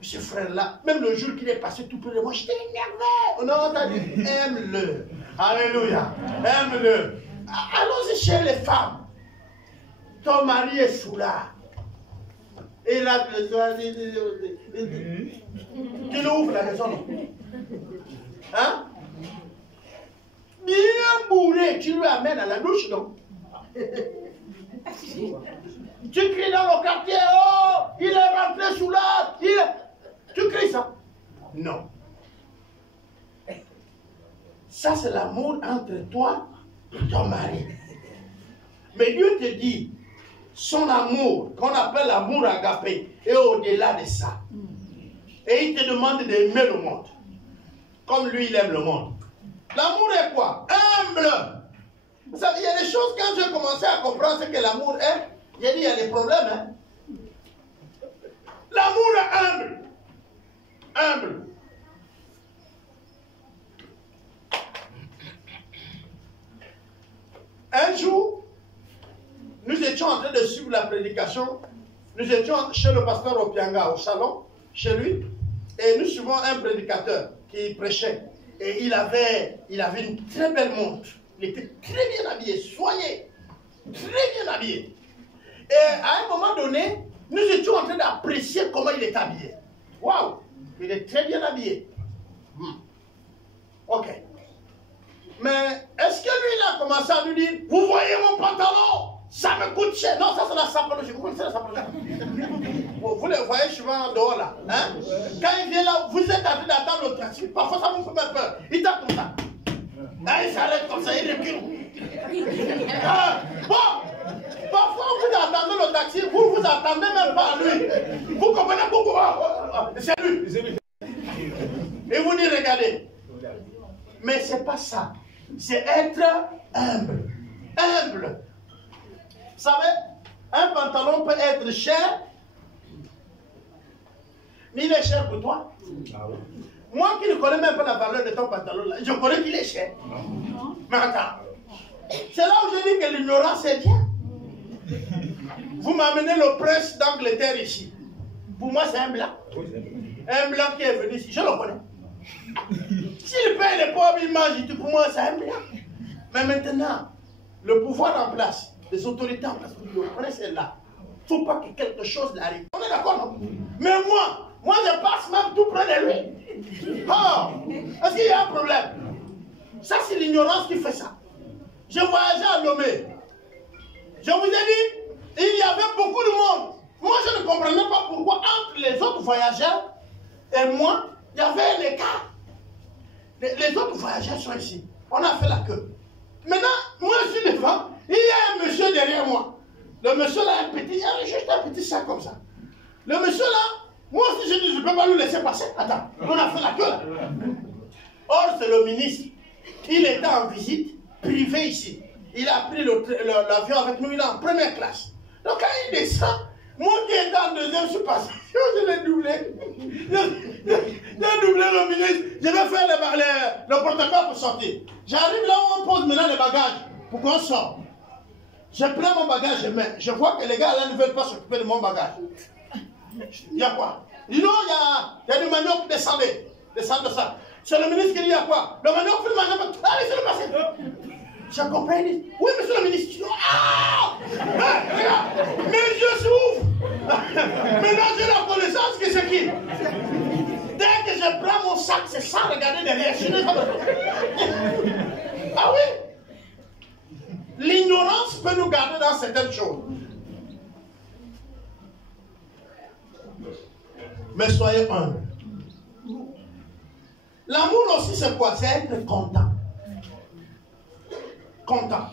ce frère-là, même le jour qu'il est passé tout près de moi, j'étais énervé. Non, t'as dit, aime-le. Alléluia. Aime-le. Allons-y chez les femmes. Ton mari est foulard. Et là, tu le ouvres la maison, non? Hein? Bien bourré, tu lui amènes à la douche, non? Tu cries dans le quartier, oh, il est rentré sous l'arbre, tu cries ça? Non. Ça, c'est l'amour entre toi et ton mari. Mais Dieu te dit, son amour, qu'on appelle l'amour agapé, est au-delà de ça. Et il te demande d'aimer le monde, comme lui, il aime le monde. L'amour est quoi? Humble. Vous savez, il y a des choses, quand j'ai commencé à comprendre ce que l'amour est, j'ai dit, il y a des problèmes. Hein? L'amour est humble. Humble. Un jour, nous étions en train de suivre la prédication. Nous étions chez le pasteur Opianga, au salon, chez lui, et nous suivons un prédicateur qui prêchait. Et il avait une très belle montre. Il était très bien habillé, soigné, très bien habillé. Et à un moment donné, nous étions en train d'apprécier comment il est habillé. Waouh, il est très bien habillé. Ok. Mais est-ce que lui, il a commencé à nous dire, vous voyez mon pantalon, ça me coûte cher. Non, ça c'est la sapologie. Vous connaissez la sapologie? Vous le voyez souvent dehors là. Hein? Quand il vient là, vous êtes en train d'attendre le taxi. Parfois ça vous fait même peur. Il tape comme ça. Là, il s'arrête comme ça, il recule. Bon, parfois vous attendez le taxi, vous vous attendez même pas à lui. Vous comprenez pourquoi? C'est lui. Et vous dites, regardez. Mais c'est pas ça. C'est être humble. Humble. Vous savez, un pantalon peut être cher, mais il est cher pour toi. Moi qui ne connais même pas la valeur de ton pantalon, là, je connais qu'il est cher. Mais attends, c'est là où je dis que l'ignorance est bien. Vous m'amenez le prince d'Angleterre ici. Pour moi, c'est un blanc. Un blanc qui est venu ici, je le connais. S'il paye les pauvres, il mange, pour moi, c'est un blanc. Mais maintenant, le pouvoir en place, les autorités en place, le prince est là. Il ne faut pas que quelque chose n'arrive. On est d'accord, non? Mais moi, je passe même tout près de lui. Oh, est-ce qu'il y a un problème? Ça, c'est l'ignorance qui fait ça. Je voyageais à Lomé. Je vous ai dit, il y avait beaucoup de monde. Moi, je ne comprenais pas pourquoi entre les autres voyageurs et moi, il y avait un écart. Les autres voyageurs sont ici. On a fait la queue. Maintenant, moi, je suis devant. Il y a un monsieur derrière moi. Le monsieur là, juste un petit sac comme ça. Le monsieur là, moi aussi, je dis, je ne peux pas lui laisser passer. Attends, on a fait la queue là. Or, c'est le ministre. Il était en visite privée ici. Il a pris l'avion avec nous, il est en première classe. Donc, quand il descend, moi qui étais en deuxième, je suis passé. Je l'ai doublé. J'ai doublé le ministre. Je vais faire le protocole pour sortir. J'arrive là où on pose maintenant les bagages pour qu'on sorte. Je prends mon bagage et je vois que les gars là ne veulent pas s'occuper de mon bagage. Il y a quoi? Il dit non, il y a du manioc, descendez. Descendez ça. C'est le ministre qui dit il y a quoi? Le manioc, il mange pas. Allez, c'est le passé. J'ai compris, il dit, oui, monsieur le ministre. Ah! Regarde, mes yeux s'ouvrent. Maintenant, j'ai la connaissance que c'est qui. Dès que je prends mon sac, c'est sans regarder derrière. Je n'ai pas besoin. Ah oui? L'ignorance peut nous garder dans certaines choses. Mais soyez humbles. L'amour aussi, c'est quoi? C'est être content. Content.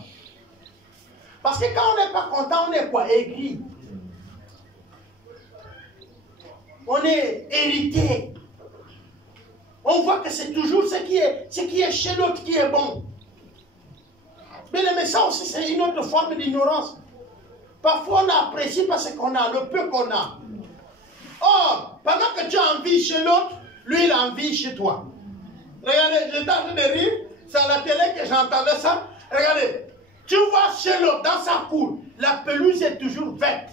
Parce que quand on n'est pas content, on est quoi? Aigri. On est hérité. On voit que c'est toujours ce qui est chez l'autre qui est bon. Mais ça aussi, c'est une autre forme d'ignorance. Parfois, on apprécie parce qu'on a le peu qu'on a. Or, pendant que tu as envie chez l'autre, lui, il a envie chez toi. Regardez, j'étais en train de rire, c'est à la télé que j'entendais ça. Regardez, tu vois chez l'autre, dans sa cour, la pelouse est toujours verte.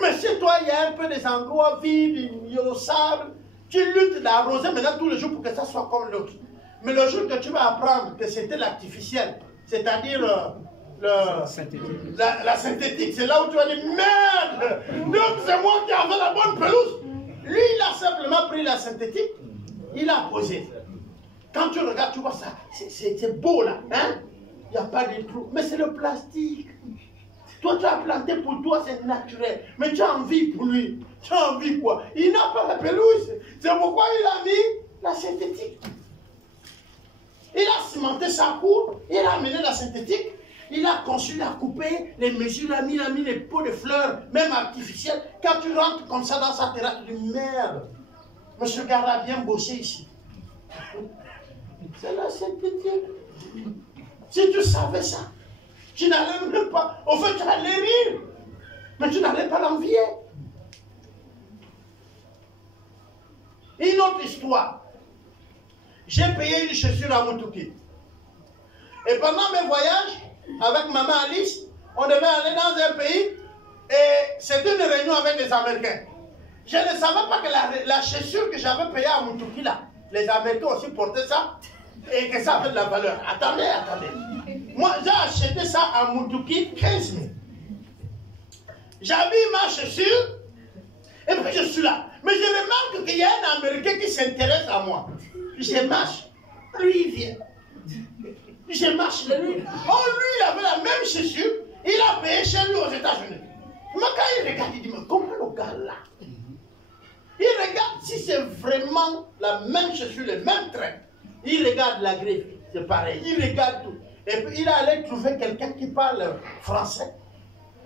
Mais chez toi, il y a un peu des endroits vides, il y a le sable. Tu luttes d'arroser maintenant tous les jours pour que ça soit comme l'autre. Mais le jour que tu vas apprendre que c'était l'artificiel, c'est-à-dire la synthétique, c'est là où tu vas dire merde, donc c'est moi qui avais la bonne pelouse. Lui, il a simplement pris la synthétique, il a posé. Quand tu regardes, tu vois ça, c'est beau là, hein? Il n'y a pas de trou, mais c'est le plastique. Toi, tu as planté pour toi, c'est naturel. Mais tu as envie pour lui. Tu as envie quoi? Il n'a pas la pelouse. C'est pourquoi il a mis la synthétique. Il a cimenté sa cour, il a amené la synthétique, il a conçu, il a coupé les mesures, il a mis les pots de fleurs, même artificielles. Quand tu rentres comme ça dans sa terrasse, tu dis merde, monsieur Gara a bien bossé ici. C'est la sainteté. Si tu savais ça, tu n'allais même pas. Au fait, tu allais rire. Mais tu n'allais pas l'envier. Une autre histoire. J'ai payé une chaussure à Moutouki. Et pendant mes voyages, avec maman Alice, on devait aller dans un pays et c'était une réunion avec des Américains. Je ne savais pas que la chaussure que j'avais payée à Moutouki, là, les Américains aussi portaient ça et que ça avait de la valeur. Attendez. Moi, j'ai acheté ça à Moutouki 15 000. J'habille ma chaussure et puis je suis là. Mais je remarque qu'il y a un Américain qui s'intéresse à moi. Je marche, lui il vient. Je marche, lui. Oh, lui, il avait la même chaussure. Il a payé chez lui aux États-Unis. Moi, quand il regarde, il dit, mais comment le gars là? Il regarde si c'est vraiment la même chaussure, le même train. Il regarde la griffe, c'est pareil. Il regarde tout. Et puis, il allait trouver quelqu'un qui parle français.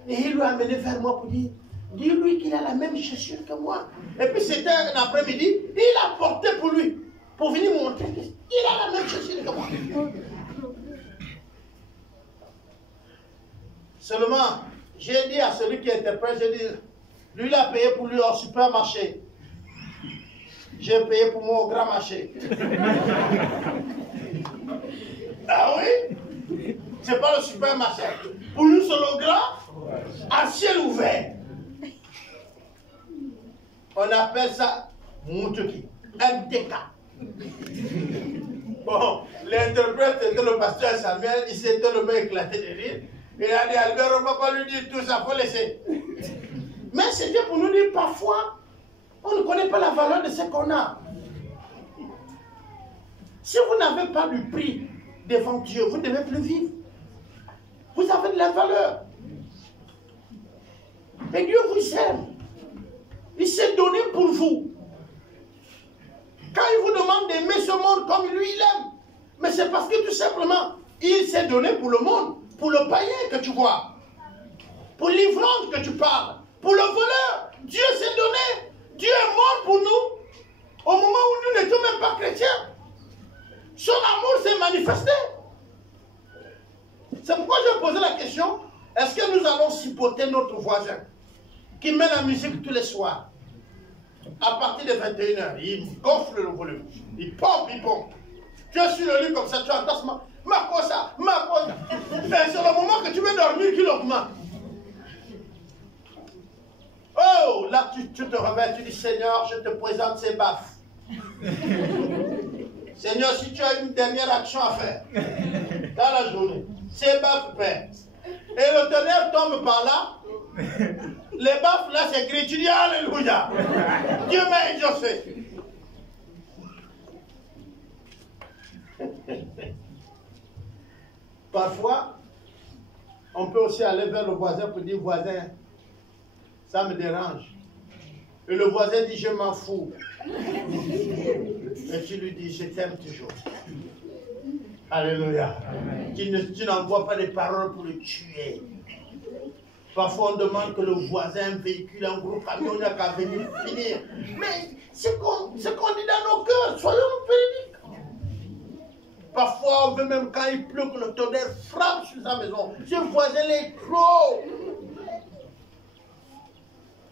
Et il lui a amené vers moi pour dire, dis-lui qu'il a la même chaussure que moi. Et puis, c'était un après-midi. Il a porté pour lui, pour venir montrer qu'il a la même chaussure que moi. Seulement, j'ai dit à celui qui interprète, j'ai dit, lui il a payé pour lui au supermarché. J'ai payé pour moi au grand marché. Ah oui? C'est pas le supermarché. Pour lui c'est le grand, à ciel ouvert. On appelle ça Moutouki, MTK. Bon, l'interprète était le pasteur Samuel, il s'était le main éclaté de rire. Il a dit, Albert, on ne va pas lui dire tout ça, il faut laisser. Mais c'était pour nous dire, parfois, on ne connaît pas la valeur de ce qu'on a. Si vous n'avez pas du prix devant Dieu, vous ne devez plus vivre. Vous avez de la valeur. Et Dieu vous aime. Il s'est donné pour vous. Quand il vous demande d'aimer ce monde comme lui, il aime. Mais c'est parce que tout simplement, il s'est donné pour le monde. Pour le païen que tu vois, pour l'ivrogne que tu parles, pour le voleur, Dieu s'est donné. Dieu est mort pour nous au moment où nous n'étions même pas chrétiens. Son amour s'est manifesté. C'est pourquoi je posé la question, est-ce que nous allons supporter notre voisin qui met la musique tous les soirs à partir de 21h, il gonfle le volume, il pompe. Tu es sur le lit comme ça, tu entends ma cosa. C'est le moment que tu veux dormir qu'il augmente. Oh, là tu te réveilles, tu dis Seigneur, je te présente ces baffes. Seigneur, si tu as une dernière action à faire dans la journée, ces baffes, Père. Et le tonnerre tombe par là. Les baffes là, c'est écrit, tu dis Alléluia. Dieu m'a exaucé. Parfois, on peut aussi aller vers le voisin pour dire, voisin, ça me dérange. Et le voisin dit, je m'en fous. Et tu lui dis, je t'aime toujours. Alléluia. Tu n'envoies pas des paroles pour le tuer. Parfois, on demande que le voisin véhicule un gros camion, il n'y a qu'à venir finir. Mais ce qu'on dit dans nos cœurs, soyons véridiques. Parfois, on veut même quand il pleut que le tonnerre frappe sur sa maison. Ce voisin est trop.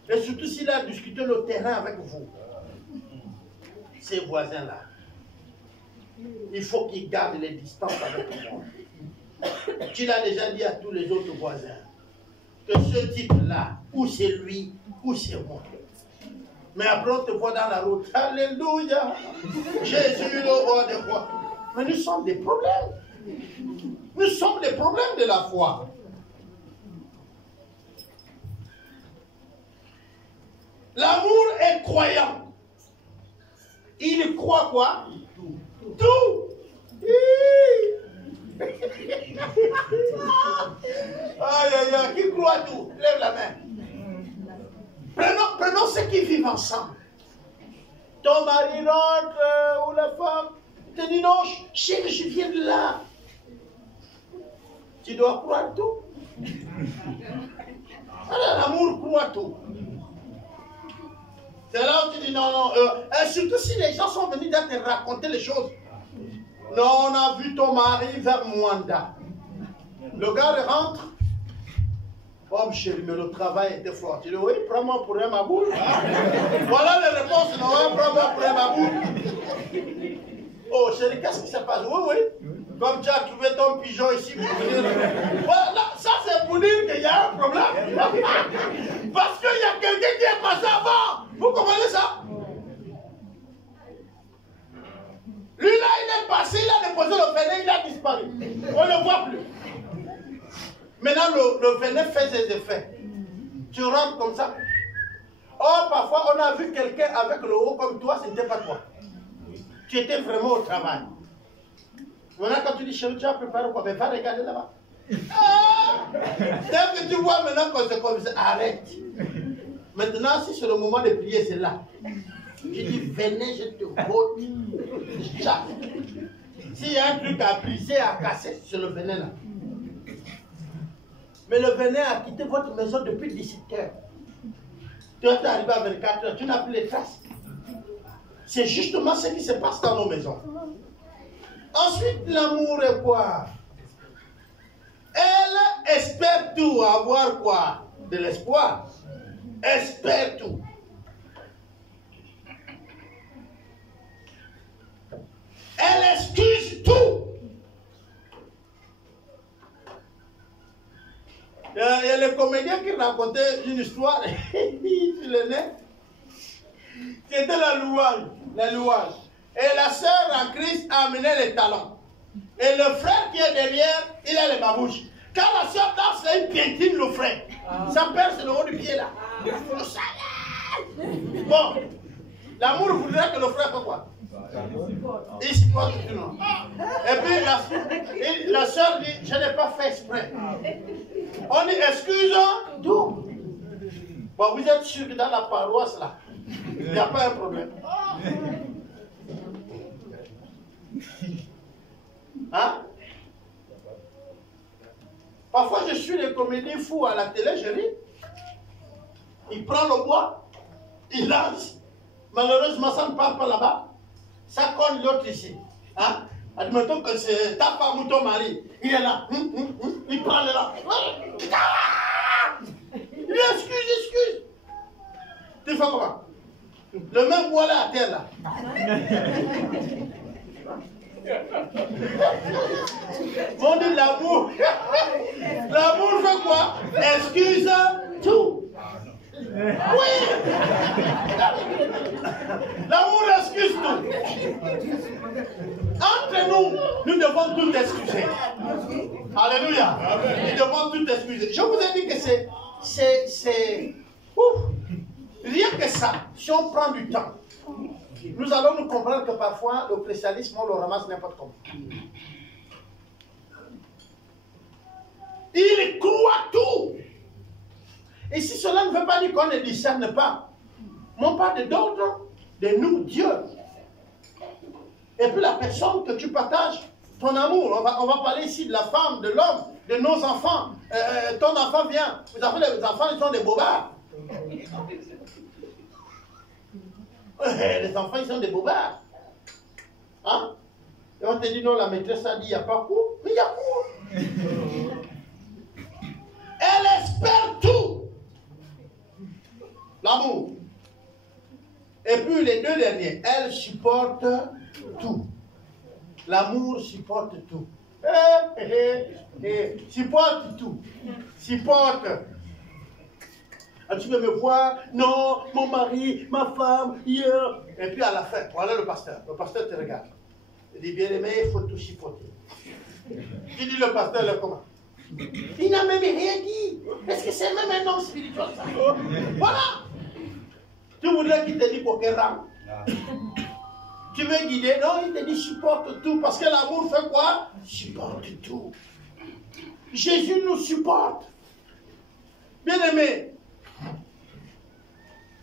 Et surtout s'il a discuté le terrain avec vous. Ces voisins-là, il faut qu'ils gardent les distances avec vous. Tu l'as déjà dit à tous les autres voisins que ce type-là, ou c'est lui, ou c'est moi. Mais après, on te voit dans la route. Alléluia. Jésus, le roi des rois. Mais nous sommes des problèmes. Nous sommes des problèmes de la foi. L'amour est croyant. Il croit quoi? Tout. Aïe, aïe, aïe, qui croit tout? Lève la main. Prenons ceux qui vivent ensemble. Ton mari rentre ou la femme te dit non, chérie, je viens de là. Tu dois croire tout. Alors, l'amour croit tout. C'est là où tu dis non. Et surtout si les gens sont venus te raconter les choses. Non, on a vu ton mari vers Mwanda. Le gars rentre. Oh chérie, mais le travail était fort. Tu dis, oui, prends-moi pour un maboule. Voilà les réponses. Non, prends-moi pour un maboule. Oh chérie, qu'est-ce qui se passe? Oui, oui. Comme tu as trouvé ton pigeon ici pour dire. Voilà, ça c'est pour dire qu'il y a un problème. Parce qu'il y a quelqu'un qui est passé avant. Vous comprenez ça? Lui là, il est passé, il a déposé le venin, il a disparu. On ne le voit plus. Maintenant, le venin fait ses effets. Tu rentres comme ça. Oh, parfois, on a vu quelqu'un avec le haut comme toi, ce n'était pas toi. Tu étais vraiment au travail. Maintenant, quand tu dis, chérie, tu as préparé quoi? Ben, va regarder là-bas. Ah! Dès que tu vois maintenant qu'on se comme ça, arrête. Maintenant, si c'est le moment de prier, c'est là. Tu dis, venez, je te vote. S'il y a un truc à briser, à casser, c'est le venin là. Mais le venin a quitté votre maison depuis 17 heures. Tu es arrivé à 24 heures, tu n'as plus les traces. C'est justement ce qui se passe dans nos maisons. Ensuite, l'amour est quoi? Elle espère tout, avoir quoi? De l'espoir. Espère tout. Elle excuse tout. Il y a le comédien qui racontait une histoire sur le nez. C'était la louange. Et la sœur en Christ a amené les talons. Et le frère qui est derrière, il a les babouches. Quand la sœur danse, là, il piétine le frère. Ça perce le haut du pied là. Bon, l'amour voudrait que le frère fasse quoi? Il supporte tout le monde. Et puis la sœur dit, je n'ai pas fait exprès. On dit, excuse, d'où? Bon, vous êtes sûr que dans la paroisse là, il n'y a pas un problème. Hein? Parfois je suis les comédiens fous à la télé, je ris. Il prend le bois, il lance. Malheureusement, ça ne part pas là-bas. Ça cogne l'autre ici. Hein? Admettons que c'est ta femme ou ton mari. Il est là. Il prend le là. Il excuse. Tu fais comment? Le même bois là à terre là. On dit l'amour. L'amour fait quoi? Excuse tout. Oui. L'amour excuse tout. Entre nous devons tout excuser. Alléluia. Nous devons tout excuser. Je vous ai dit que c'est rien que ça. Si on prend du temps, nous allons nous comprendre que parfois le christianisme, on le ramasse n'importe comment. Il croit tout. Et si cela ne veut pas dire qu'on ne discerne pas, mon pas de d'autres, de nous, Dieu. Et puis la personne que tu partages, ton amour, on va parler ici de la femme, de l'homme, de nos enfants. Ton enfant vient, vous avez les enfants, ils sont des bobards. Les enfants, ils sont des bobards. Hein? Et on te dit, non, la maîtresse a dit, il n'y a pas cours. Mais il y a cours. Elle espère tout. L'amour. Et puis les deux derniers, elle supporte tout. L'amour supporte tout. Supporte tout. Supporte. Ah, tu veux me voir? Non, mon mari, ma femme, hier. Et puis à la fin, voilà le pasteur. Le pasteur te regarde. Il dit, bien aimé, il faut tout supporter. Tu dis le pasteur, là, comment? Il n'a même rien dit. Est-ce que c'est même un homme spirituel, ça? Voilà. Tu voudrais qu'il te dise pour quel rang? Tu veux guider? Non, il te dit supporte tout. Parce que l'amour fait quoi? Supporte tout. Jésus nous supporte. Bien aimé,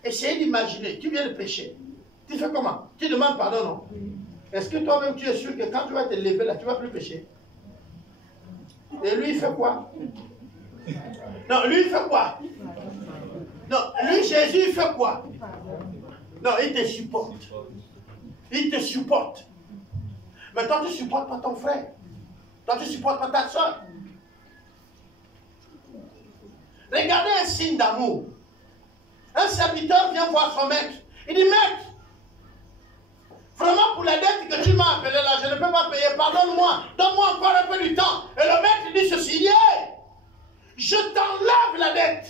essayez d'imaginer, tu viens de pécher. Tu fais comment? Tu demandes pardon, non? Est-ce que toi-même tu es sûr que quand tu vas te lever là, tu ne vas plus pécher? Et lui, il fait quoi? Non, lui, il fait quoi? Non, lui, Jésus, il fait quoi? Non, il te supporte. Il te supporte. Mais toi, tu ne supportes pas ton frère. Toi, tu ne supportes pas ta soeur. Regardez un signe d'amour. Un serviteur vient voir son maître. Il dit, maître, vraiment pour la dette que tu m'as appelée là, je ne peux pas payer, pardonne-moi, donne-moi encore un peu du temps. Et le maître dit ceci, yeah, je t'enlève la dette.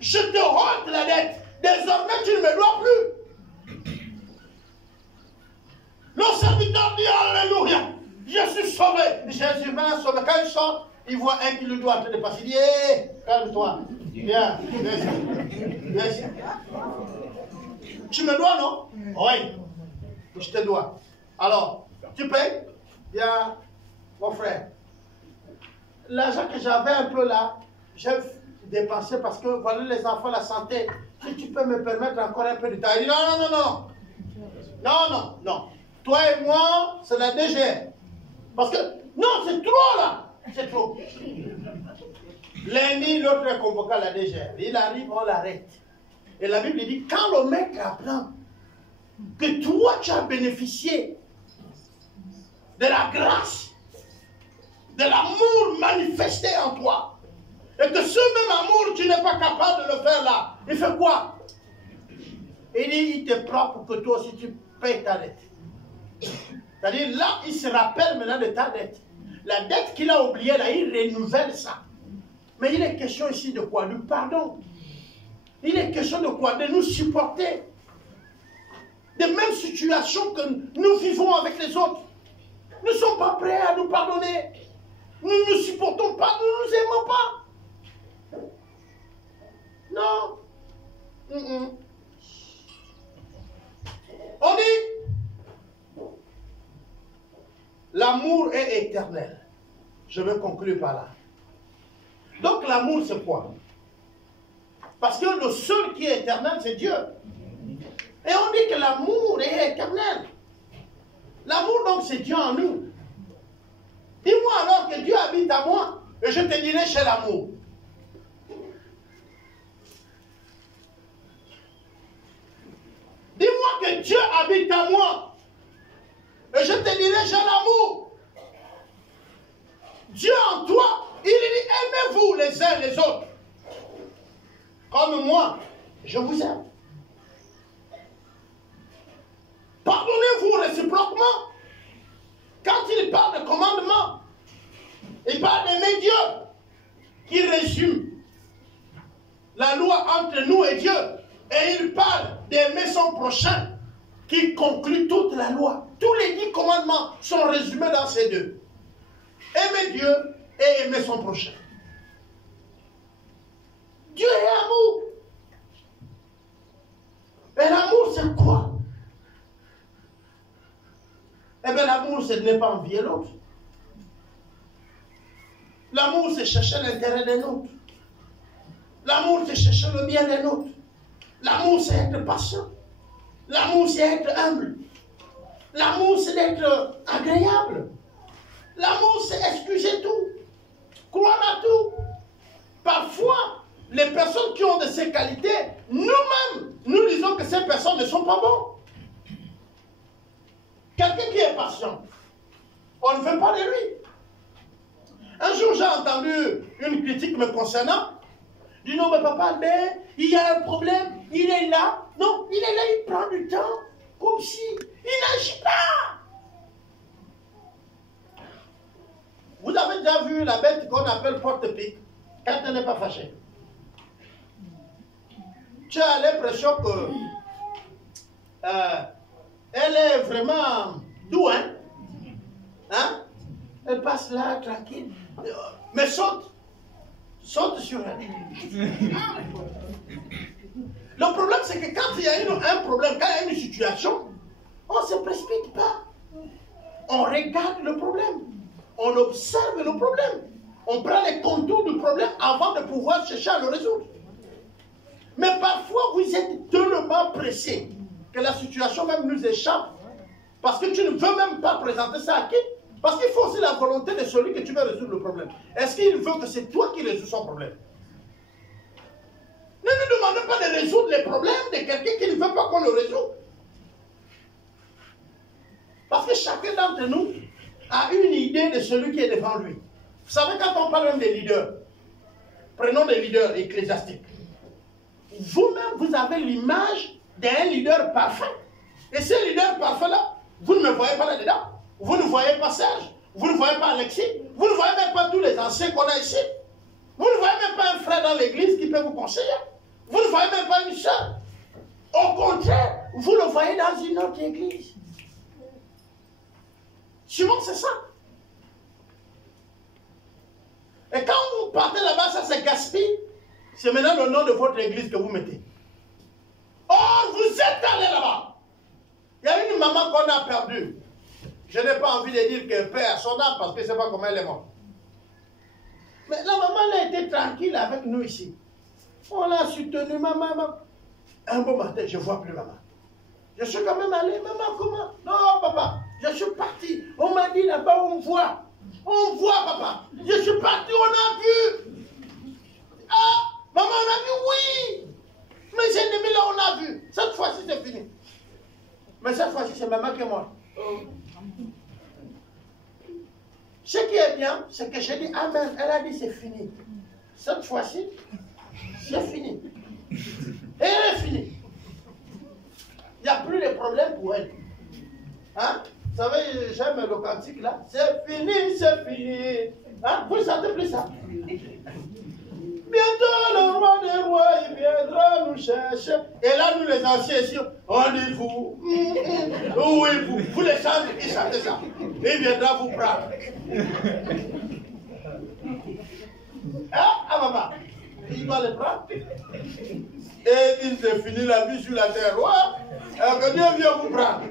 Je te ôte la dette. Désormais, tu ne me dois plus. Le serviteur dit, alléluia, je suis sauvé. Jésus m'a sauvé. Quand il sort, il voit un qui le doit en train de passer. Il dit, hé, calme-toi. Viens, viens ici. Tu me dois, non? Oui. Je te dois. Alors, tu payes? Viens, mon frère. L'argent que j'avais un peu là, j'ai dépensé parce que voilà les enfants, la santé. Si tu peux me permettre encore un peu de temps. Il dit non, non, non, non. Non, non, non. Toi et moi, c'est la DGR. Parce que, non, c'est trop là. C'est trop. Lundi, l'autre est convoqué à la DGR. Il arrive, on l'arrête. Et la Bible dit, quand le mec apprend que toi, tu as bénéficié de la grâce, de l'amour manifesté en toi, et que ce même amour, tu n'es pas capable de le faire là, il fait quoi? Il dit, il te prend pour que toi aussi tu payes ta dette. C'est-à-dire, là, il se rappelle maintenant de ta dette. La dette qu'il a oubliée, là, il renouvelle ça. Mais il est question ici de quoi? Du pardon. Il est question de quoi? De nous supporter. Des mêmes situations que nous vivons avec les autres. Nous ne sommes pas prêts à nous pardonner. Nous ne nous supportons pas, nous ne nous aimons pas. Non. On dit, l'amour est éternel. Je vais conclure par là. Donc l'amour c'est quoi? Parce que le seul qui est éternel c'est Dieu. Et on dit que l'amour est éternel. L'amour donc c'est Dieu en nous. Dis-moi alors que Dieu habite à moi et je te dirai chez l'amour. Dis-moi que Dieu habite à moi et je te dirai chez l'amour. Dieu en toi, il dit aimez-vous les uns les autres. Comme moi, je vous aime. Pardonnez-vous réciproquement. Quand il parle de commandement, il parle d'aimer Dieu, qui résume la loi entre nous et Dieu. Et il parle d'aimer son prochain, qui conclut toute la loi. Tous les 10 commandements sont résumés dans ces deux. Aimer Dieu et aimer son prochain. Dieu est amour. Et l'amour, c'est quoi? Eh bien, l'amour, c'est de ne pas envier l'autre. L'amour, c'est chercher l'intérêt des nôtres. L'amour, c'est chercher le bien des nôtres. L'amour, c'est être patient. L'amour, c'est être humble. L'amour, c'est d'être agréable. L'amour, c'est excuser tout. Croire à tout. Parfois, les personnes qui ont de ces qualités, nous-mêmes, nous disons que ces personnes ne sont pas bonnes. Quelqu'un qui est patient, on ne veut pas de lui. Un jour, j'ai entendu une critique me concernant. Il dit non, mais papa, mais il y a un problème, il est là. Non, il est là, il prend du temps, comme si il n'agit pas. Vous avez déjà vu la bête qu'on appelle porte-pique, quand elle n'est pas fâchée. Tu as l'impression que elle est vraiment douce, hein? Elle passe là, tranquille. Mais saute sur elle. Le problème, c'est que quand il y a un problème, quand il y a une situation, on ne se précipite pas. On regarde le problème. On observe le problème. On prend les contours du problème avant de pouvoir chercher à le résoudre. Mais parfois, vous êtes tellement pressé que la situation même nous échappe. Parce que tu ne veux même pas présenter ça à qui? Parce qu'il faut aussi la volonté de celui que tu veux résoudre le problème. Est-ce qu'il veut que c'est toi qui résous son problème? Ne lui demandez pas de résoudre les problèmes de quelqu'un qui ne veut pas qu'on le résout. Parce que chacun d'entre nous a une idée de celui qui est devant lui. Vous savez, quand on parle même des leaders, prenons des leaders ecclésiastiques. Vous-même, vous avez l'image d'un leader parfait. Et ce leader parfait-là, vous ne me voyez pas là-dedans. Vous ne voyez pas Serge. Vous ne voyez pas Alexis. Vous ne voyez même pas tous les anciens qu'on a ici. Vous ne voyez même pas un frère dans l'église qui peut vous conseiller. Vous ne voyez même pas une soeur. Au contraire, vous le voyez dans une autre église. Souvent, c'est ça. Et quand vous partez là-bas, ça se gaspille. C'est maintenant le nom de votre église que vous mettez. Or, vous êtes allé là-bas. Il y a une maman qu'on a perdue. Je n'ai pas envie de dire qu'elle perd son âme parce que je ne sais pas comment elle est morte. Mais la maman elle a été tranquille avec nous ici. On l'a soutenue, maman. Un beau matin, je ne vois plus maman. Je suis quand même allé, maman, comment? Non, papa, je suis parti. On m'a dit là-bas, on voit. On voit, papa. Je suis parti, on a vu. Ah, maman, on a vu, oui. Mais ces ennemis-là, on a vu. Cette fois-ci, c'est fini. Mais cette fois-ci, c'est maman qui est morte. Ce qui est bien, c'est que j'ai dit Amen. Elle a dit c'est fini. Cette fois-ci, c'est fini. Et elle est finie. Il n'y a plus de problème pour elle. Hein? Vous savez, j'aime le cantique là. C'est fini, c'est fini. Hein? Vous ne sentez plus ça? Bientôt le roi des rois, il viendra nous chercher. Et là, nous les anciens ici, on dit vous. Oui, vous les chantez, ils chantent ça. Il viendra vous prendre. Ah, maman, il va le prendre. Et il s'est fini la vie sur la terre. Ouais, que Dieu vient vous prendre.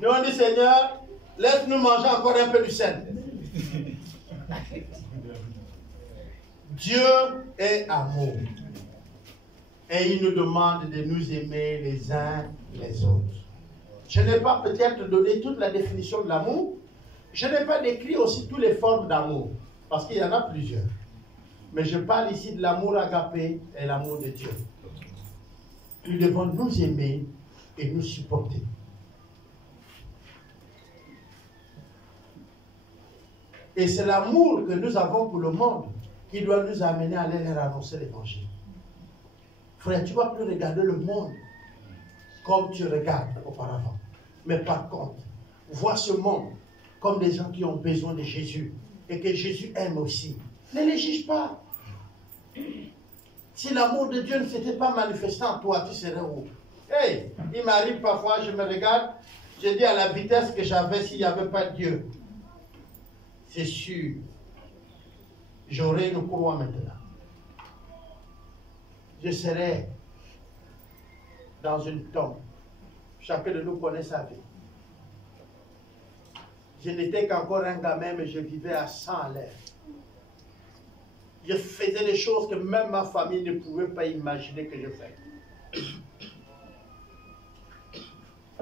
Nous on dit Seigneur, laisse-nous manger encore un peu du sel. Dieu est amour. Et il nous demande de nous aimer les uns les autres. Je n'ai pas peut-être donné toute la définition de l'amour. Je n'ai pas décrit aussi toutes les formes d'amour. Parce qu'il y en a plusieurs. Mais je parle ici de l'amour agapé et l'amour de Dieu. Nous devons nous aimer et nous supporter. Et c'est l'amour que nous avons pour le monde qui doit nous amener à aller leur annoncer l'évangile. Frère, tu ne vas plus regarder le monde comme tu regardes auparavant. Mais par contre, vois ce monde comme des gens qui ont besoin de Jésus et que Jésus aime aussi. Ne les juge pas. Si l'amour de Dieu ne s'était pas manifesté en toi, tu serais où? Hey, il m'arrive parfois, je me regarde, je dis à la vitesse que j'avais s'il n'y avait pas de Dieu. C'est sûr, j'aurais une croix maintenant. Je serais dans une tombe. Chacun de nous connaît sa vie. Je n'étais qu'encore un gamin, mais je vivais à 100 à l'heure. Je faisais des choses que même ma famille ne pouvait pas imaginer que je fais.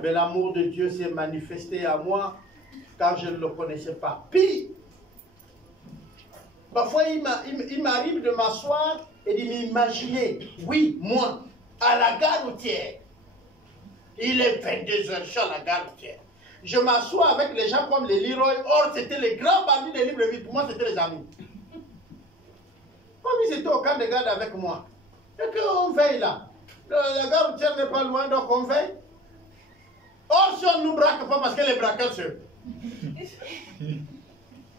Mais l'amour de Dieu s'est manifesté à moi quand je ne le connaissais pas. Pire, parfois il m'arrive de m'asseoir et de m'imaginer, oui, moi, à la gare routière. Il est 22h, je suis à la gare routière. Je m'assois avec les gens comme les Leroy. Or, c'était les grands bandits des livres vides. Pour moi, c'était les amis. Comme ils étaient au camp de garde avec moi. Et qu'on veille là. La gare routière n'est pas loin, donc on veille. Or, si on ne nous braque pas parce que les braqueurs se...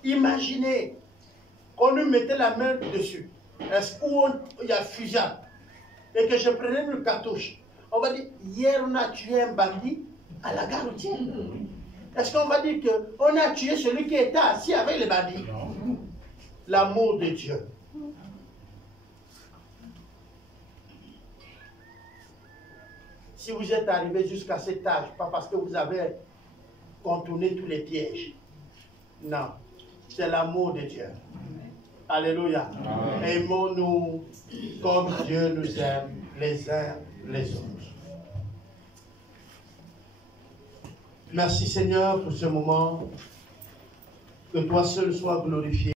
Imaginez qu'on nous mettait la main dessus. Où il y a fusillade. Et que je prenais une cartouche. On va dire, hier on a tué un bandit à la gare routière. Est-ce qu'on va dire qu'on a tué celui qui était assis avec les bandits? L'amour de Dieu. Si vous êtes arrivé jusqu'à cet âge, pas parce que vous avez contourné tous les pièges. Non, c'est l'amour de Dieu. Alléluia. Aimons-nous comme Dieu nous aime les uns les autres. Merci Seigneur pour ce moment. Que toi seul sois glorifié.